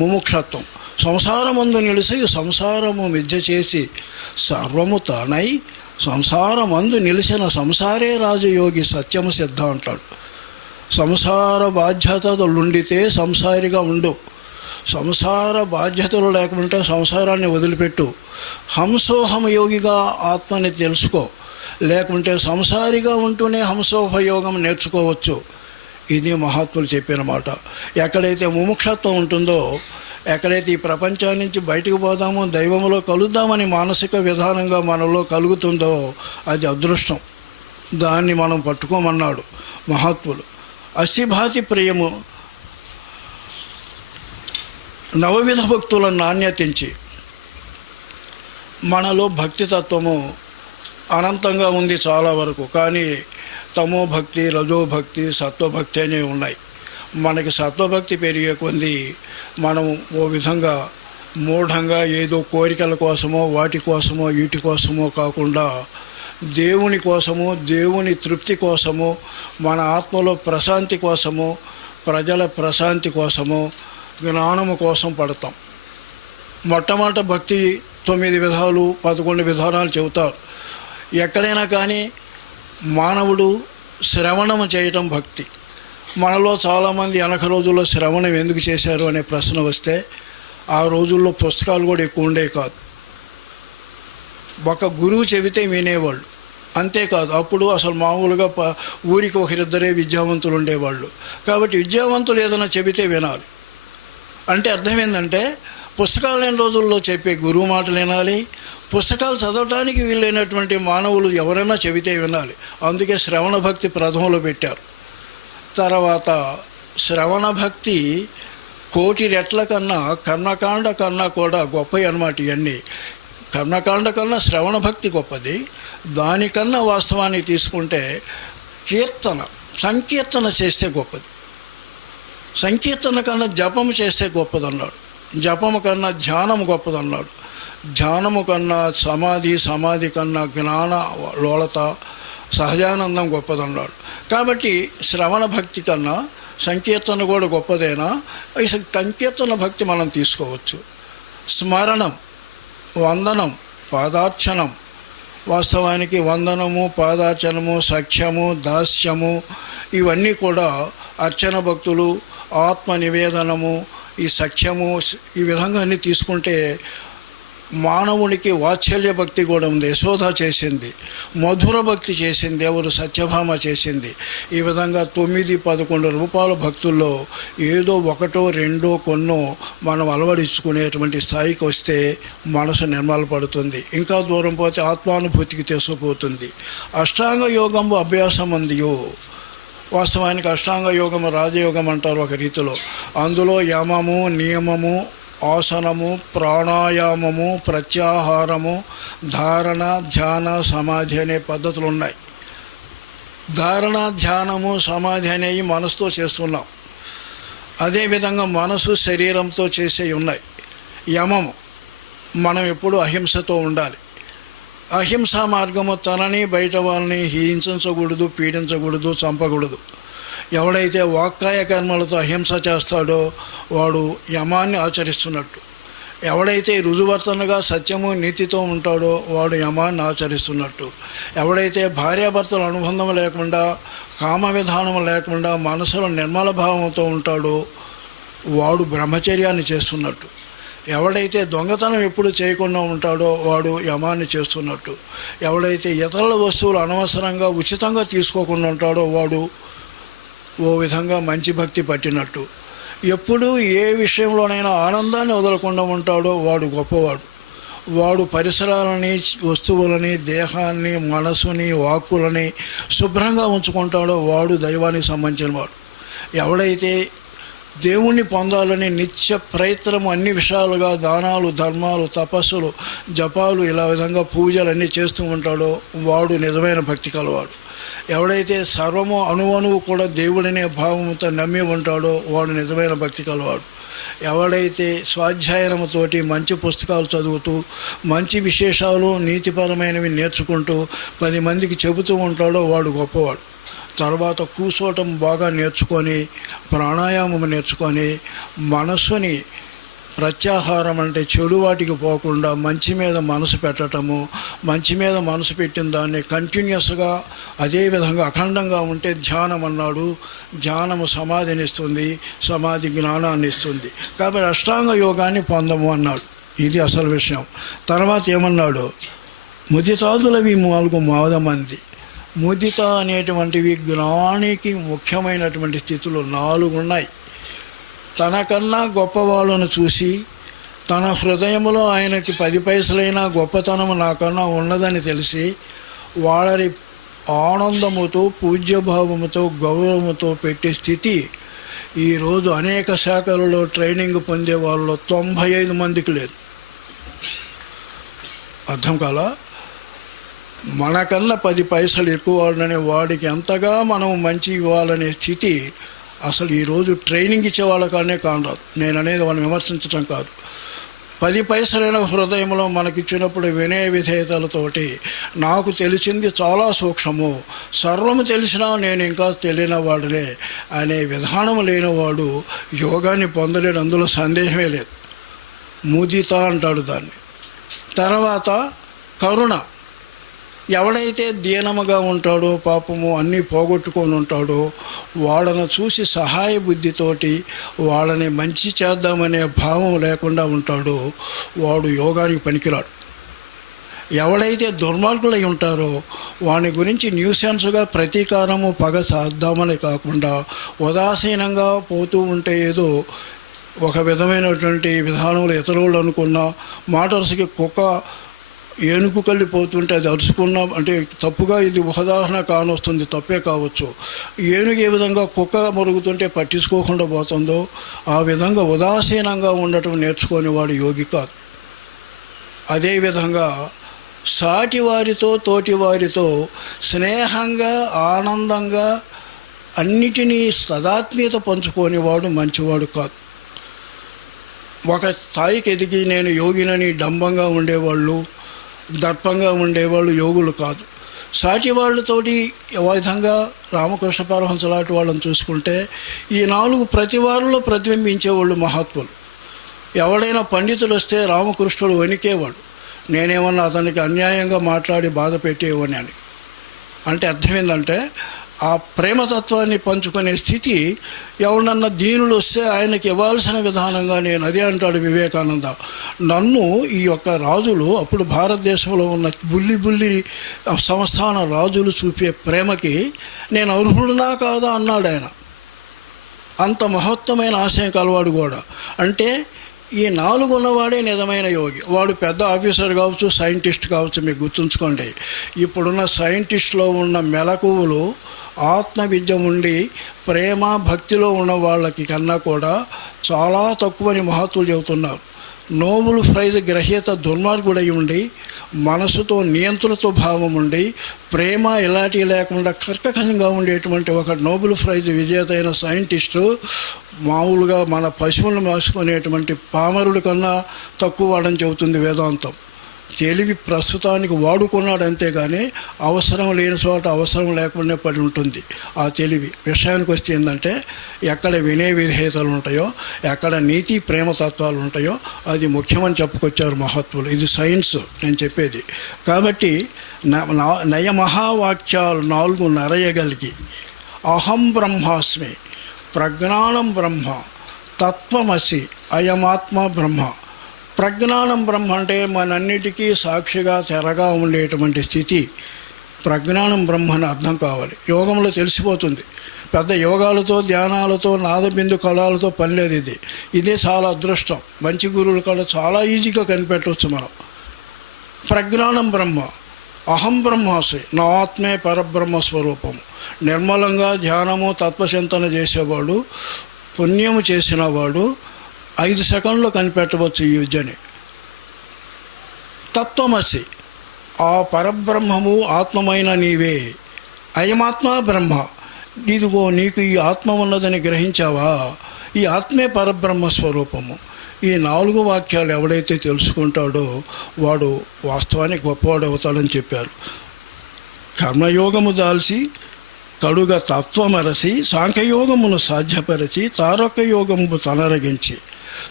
ముముక్షత్వం. సంసారమందు నిలిచి సంసారము మిథ్య చేసి సర్వము తానై సంసారమందు నిలిచిన సంసారే రాజయోగి సత్యము సిద్ధ అంటాడు. సంసార బాధ్యతలుండితే సంసారిగా ఉండు, సంసార బాధ్యతలు లేకుంటే సంసారాన్ని వదిలిపెట్టు, హంసోహం యోగిగా ఆత్మని తెలుసుకో, లేకుంటే సంసారిగా ఉంటూనే హంసోపయోగం నేర్చుకోవచ్చు. ఇది మహాత్ములు చెప్పిన మాట. ఎక్కడైతే ముముక్షత్వం ఉంటుందో, ఎక్కడైతే ఈ ప్రపంచాన్ని నుంచి బయటకు పోదామో, దైవంలో కలుద్దామని మానసిక విధానంగా మనలో కలుగుతుందో అది అదృష్టం. దాన్ని మనం పట్టుకోమన్నాడు మహాత్ములు. అస్థిభాతి ప్రియము నవవిధ భక్తులను నాణ్యతించి మనలో భక్తితత్వము అనంతంగా ఉంది చాలా వరకు. కానీ తమో భక్తి, రజోభక్తి, సత్వభక్తి అనేవి ఉన్నాయి. మనకి సత్వభక్తి పెరిగే కొద్దీ మనం ఓ విధంగా మూఢంగా ఏదో కోరికల కోసమో వాటి కోసమో వీటి కోసమో కాకుండా దేవుని కోసము, దేవుని తృప్తి కోసము, మన ఆత్మలో ప్రశాంతి కోసము, ప్రజల ప్రశాంతి కోసము, జ్ఞానము కోసం పడతాం. మొట్టమొదట భక్తి 9 విధాలు 11 విధానాలు చెబుతారు. ఎక్కడైనా కానీ మానవుడు శ్రవణము చేయటం భక్తి. మనలో చాలామంది వెనక రోజుల్లో శ్రవణం ఎందుకు చేశారు అనే ప్రశ్న వస్తే, ఆ రోజుల్లో పుస్తకాలు కూడా ఎక్కువ ఉండేవి కాదు. ఒక గురువు చెబితే వినేవాళ్ళు, అంతేకాదు అప్పుడు అసలు మామూలుగా ఊరికి ఒకరిద్దరే విద్యావంతులు ఉండేవాళ్ళు. కాబట్టి విద్యావంతులు ఏదైనా చెబితే వినాలి. అంటే అర్థం ఏంటంటే, పుస్తకాలు లేని రోజుల్లో చెప్పే గురువు మాటలు వినాలి, పుస్తకాలు చదవటానికి వీలైనటువంటి మానవులు ఎవరైనా చెబితే వినాలి. అందుకే శ్రవణ భక్తి ప్రథమలో పెట్టారు. తర్వాత శ్రవణ భక్తి కోటి రెట్ల కన్నా కర్మకాండ కన్నా కూడా గొప్పవి అన్నమాట. ఇవన్నీ కర్మకాండ కన్నా శ్రవణ భక్తి గొప్పది. దానికన్నా వాస్తవాన్ని తీసుకుంటే సంకీర్తన చేస్తే గొప్పది. సంకీర్తన కన్నా జపము చేస్తే గొప్పదన్నాడు. జపము కన్నా ధ్యానము గొప్పదన్నాడు. ధ్యానము కన్నా సమాధి కన్నా జ్ఞాన లోలత సహజానందం గొప్పదన్నాడు. కాబట్టి శ్రవణ భక్తి కన్నా సంకీర్తన కూడా గొప్పదేనా? ఈ సంకీర్తన భక్తి మనం తీసుకోవచ్చు. స్మరణం, వందనం, పాదార్చనం. వాస్తవానికి వందనము, పాదార్చనము, సఖ్యము, దాస్యము ఇవన్నీ కూడా అర్చన భక్తులు, ఆత్మ నివేదనము, ఈ సఖ్యము, ఈ విధంగా అన్నీ తీసుకుంటే మానవునికి వాత్సల్య భక్తి కూడా ఉంది. యశోద చేసింది, మధుర భక్తి చేసింది, ఎవరు సత్యభామ చేసింది. ఈ విధంగా 9-11 రూపాయల భక్తుల్లో ఏదో ఒకటో రెండో కొన్నో మనం అలవడించుకునేటువంటి స్థాయికి వస్తే మనసు నిర్మలపడుతుంది. ఇంకా దూరం పోతే ఆత్మానుభూతికి తీసుకుపోతుంది. అష్టాంగ యోగము అభ్యాసం అందియో. వాస్తవానికి అష్టాంగ యోగము రాజయోగం అంటారు ఒక రీతిలో. అందులో యమము, నియమము, ఆసనము, ప్రాణాయామము, ప్రత్యాహారము, ధారణ, ధ్యాన, సమాధి అనే పద్ధతులు ఉన్నాయి. ధారణ, ధ్యానము, సమాధి అనేవి మనసుతో చేస్తున్నాం. అదేవిధంగా మనసు శరీరంతో చేసేవి ఉన్నాయి. యమము, మనం ఎప్పుడూ అహింసతో ఉండాలి. అహింసా మార్గము తనని బయట వాళ్ళని హింసించకూడదు, పీడించకూడదు, చంపకూడదు. ఎవడైతే వాక్కాయ కర్మలతో అహింస చేస్తాడో వాడు యమాన్ని ఆచరిస్తున్నట్టు. ఎవడైతే రుజువర్తనగా సత్యము నీతితో ఉంటాడో వాడు యమాన్ని ఆచరిస్తున్నట్టు. ఎవడైతే భార్యాభర్తల అనుబంధం లేకుండా, కామ విధానం లేకుండా మనసులో నిర్మల భావంతో ఉంటాడో వాడు బ్రహ్మచర్యాన్ని చేస్తున్నట్టు. ఎవడైతే దొంగతనం ఎప్పుడు చేయకుండా ఉంటాడో వాడు యమాన్ని చేస్తున్నట్టు. ఎవడైతే ఇతరుల వస్తువులు అనవసరంగా ఉచితంగా తీసుకోకుండా ఉంటాడో వాడు ఓ విధంగా మంచి భక్తి పట్టినట్టు. ఎప్పుడూ ఏ విషయంలోనైనా ఆనందాన్ని వదలకుండా ఉంటాడో వాడు గొప్పవాడు. వాడు పరిసరాలని, వస్తువులని, దేహాన్ని, మనసుని, వాక్కులని శుభ్రంగా ఉంచుకుంటాడో వాడు దైవానికి సంబంధించిన వాడు. ఎవడైతే దేవుణ్ణి పొందాలని నిత్య ప్రయత్నం అన్ని విషయాలుగా దానాలు, ధర్మాలు, తపస్సులు, జపాలు ఇలా విధంగా పూజలు అన్నీ చేస్తూ ఉంటాడో వాడు నిజమైన భక్తి కలవాడు. ఎవడైతే సర్వము అణువణువు కూడా దేవుడినే భావంతో నమ్మి ఉంటాడో వాడు నిజమైన భక్తి కలవాడు. ఎవడైతే స్వాధ్యాయనముతోటి మంచి పుస్తకాలు చదువుతూ మంచి విశేషాలు నీతిపరమైనవి నేర్చుకుంటూ 10 మందికి చెబుతూ ఉంటాడో వాడు గొప్పవాడు. తర్వాత కూర్చోవటం బాగా నేర్చుకొని, ప్రాణాయామం నేర్చుకొని, మనస్సుని ప్రత్యాహారం అంటే చెడు వాటికి పోకుండా మంచి మీద మనసు పెట్టడము, మంచి మీద మనసు పెట్టిన దాన్ని కంటిన్యూస్గా అదేవిధంగా అఖండంగా ఉంటే ధ్యానం అన్నాడు. ధ్యానము సమాధినిస్తుంది, సమాధి జ్ఞానాన్ని ఇస్తుంది. కాబట్టి అష్టాంగ యోగాన్ని పొందము అన్నాడు. ఇది అసలు విషయం. తర్వాత ఏమన్నాడు? ముదితాదులవి 4 మంది. ముదిత అనేటువంటివి జ్ఞానికి ముఖ్యమైనటువంటి స్థితులు 4 ఉన్నాయి. తనకన్నా గొప్పవాళ్ళను చూసి తన హృదయంలో ఆయనకి 10 పైసలైనా గొప్పతనము నాకన్నా ఉన్నదని తెలిసి వాళ్ళని ఆనందముతో, పూజ్యభావముతో, గౌరవముతో పెట్టే స్థితి ఈరోజు అనేక శాఖలలో ట్రైనింగ్ పొందే వాళ్ళలో 95 మందికి లేదు. అర్థం కాలా? మనకన్నా 10 పైసలు ఎక్కువ వాడనే వాడికి ఎంతగా మనం మంచి ఇవ్వాలనే స్థితి అసలు ఈరోజు ట్రైనింగ్ ఇచ్చే వాళ్ళకనే కానరాదు. నేను అనేది వాళ్ళని విమర్శించడం కాదు. 10 పైసలైన హృదయంలో మనకిచ్చినప్పుడు వినయ విధేయతలతోటి నాకు తెలిసింది చాలా సూక్ష్మము, సర్వము తెలిసినా నేను ఇంకా తెలియని వాడులే అనే విధానం లేనివాడు యోగాన్ని పొందలేడు. అందులో సందేహమే లేదు. ముదిత అంటాడు దాన్ని. తర్వాత కరుణ. ఎవడైతే దీనముగా ఉంటాడో, పాపము అన్నీ పోగొట్టుకొని ఉంటాడో, వాళ్ళను చూసి సహాయ బుద్ధితోటి వాళ్ళని మంచి చేద్దామనే భావం లేకుండా ఉంటాడో వాడు యోగానికి పనికిరాడు. ఎవడైతే దుర్మార్గులై ఉంటారో వాని గురించి న్యూసెన్స్గా ప్రతీకారము పగ సాద్దామని కాకుండా ఉదాసీనంగా పోతూ ఉంటే ఏదో ఒక విధమైనటువంటి విధానంలో ఇతరులు అనుకున్న మోటార్స్కి కుక్క ఏనుగు కలిపోతుంటే అది అరుచుకున్నా అంటే తప్పుగా ఇది ఉదాహరణ కానొస్తుంది, తప్పే కావచ్చు. ఏనుగు ఏ విధంగా కుక్క మరుగుతుంటే పట్టించుకోకుండా పోతుందో ఆ విధంగా ఉదాసీనంగా ఉండటం నేర్చుకొని వాడు యోగి కాదు. అదేవిధంగా సాటివారితో తోటివారితో స్నేహంగా ఆనందంగా అన్నిటినీ సదాత్మీయత పంచుకొని వాడు మంచివాడు కాదు. ఒక స్థాయికి ఎదిగి నేను యోగినని డంబంగా ఉండేవాళ్ళు, దర్పంగా ఉండేవాళ్ళు యోగులు కాదు. సాటి వాళ్ళతోటి విధంగా రామకృష్ణ పరమహంస లాంటి వాళ్ళని చూసుకుంటే ఈ 4 ప్రతి వారిలో ప్రతిబింబించేవాళ్ళు మహాత్ములు. ఎవడైనా పండితులు వస్తే రామకృష్ణుడు వణికేవాడు, నేనేమన్నా అతనికి అన్యాయంగా మాట్లాడి బాధ పెట్టేవాడిని అని. అంటే అర్థం ఏంటంటే ఆ ప్రేమతత్వాన్ని పంచుకునే స్థితి ఎవడన్నా దీనులు వస్తే ఆయనకి ఇవ్వాల్సిన విధానంగా నేను అదే అంటాడు వివేకానంద. నన్ను ఈ యొక్క రాజులు అప్పుడు భారతదేశంలో ఉన్న బుల్లి సంస్థాన రాజులు చూపే ప్రేమకి నేను అర్హుడునా కాదా అన్నాడు ఆయన. అంత మహత్తమైన ఆశయం కలవాడు కూడా. అంటే ఈ 4 ఉన్నవాడే నిజమైన యోగి. వాడు పెద్ద ఆఫీసర్ కావచ్చు, సైంటిస్ట్ కావచ్చు. మీకు గుర్తుంచుకోండి, ఇప్పుడున్న సైంటిస్ట్లో ఉన్న మెలకువలు ఆత్మ విద్య ఉండి ప్రేమ భక్తిలో ఉన్న వాళ్ళకి కన్నా కూడా చాలా తక్కువని మహత్తులు చెబుతున్నారు. నోబెల్ ప్రైజ్ గ్రహీత దుర్మార్గుడై ఉండి మనసుతో నియంత్రణతో భావం ఉండి ప్రేమ ఇలాంటివి లేకుండా కర్కశంగా ఉండేటువంటి ఒక నోబెల్ ప్రైజ్ విజేత అయిన సైంటిస్టు మామూలుగా మన పశువులను మోసుకునేటువంటి పామరుడి కన్నా తక్కువ వాడని చెబుతుంది వేదాంతం. తెలివి ప్రస్తుతానికి వాడుకున్నాడు అంతేగాని అవసరం లేని చోట అవసరం లేకుండా పడి ఉంటుంది ఆ తెలివి. విషయానికి వస్తే ఏంటంటే ఎక్కడ వినయ విధేయతలు ఉంటాయో, ఎక్కడ నీతి ప్రేమతత్వాలు ఉంటాయో అది ముఖ్యమని చెప్పుకొచ్చారు మహాత్ములు. ఇది సైన్స్ నేను చెప్పేది. కాబట్టి నయమహావాక్యాలు 4 నరయగలిగి అహం బ్రహ్మాస్మి, ప్రజ్ఞానం బ్రహ్మ, తత్వమసి, అయమాత్మ బ్రహ్మ. ప్రజ్ఞానం బ్రహ్మ అంటే మనన్నిటికీ సాక్షిగా తెరగా ఉండేటువంటి స్థితి ప్రజ్ఞానం బ్రహ్మ అని అర్థం కావాలి. యోగంలో తెలిసిపోతుంది. పెద్ద యోగాలతో ధ్యానాలతో నాదబిందు కళాలతో పని లేదు. ఇదే చాలా అదృష్టం. మంచి గురువులు కూడా చాలా ఈజీగా కనిపెట్టవచ్చు మనం. ప్రజ్ఞానం బ్రహ్మ, అహం బ్రహ్మాస్మి, నా ఆత్మే పరబ్రహ్మ స్వరూపము. నిర్మలంగా ధ్యానము తత్వచింతన చేసేవాడు, పుణ్యము చేసినవాడు 5 సెకండ్లో కనిపెట్టవచ్చు ఈ విద్యని. తత్వమసి, ఆ పరబ్రహ్మము ఆత్మమైన నీవే. అయమాత్మ బ్రహ్మ, ఇదిగో నీకు ఈ ఆత్మ ఉన్నదని గ్రహించావా? ఈ ఆత్మే పరబ్రహ్మ స్వరూపము. ఈ 4 వాక్యాలు ఎవడైతే తెలుసుకుంటాడో వాడు వాస్తవానికి గొప్పవాడు అవుతాడని చెప్పారు. కర్మయోగము దాల్చి కడుగ తత్వమరసి సాంఖ్యయోగమును సాధ్యపరిచి తారక యోగము తనరగించి.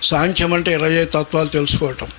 సాంఖ్యం అంటే 25 తత్వాలు తెలుసుకోవటం,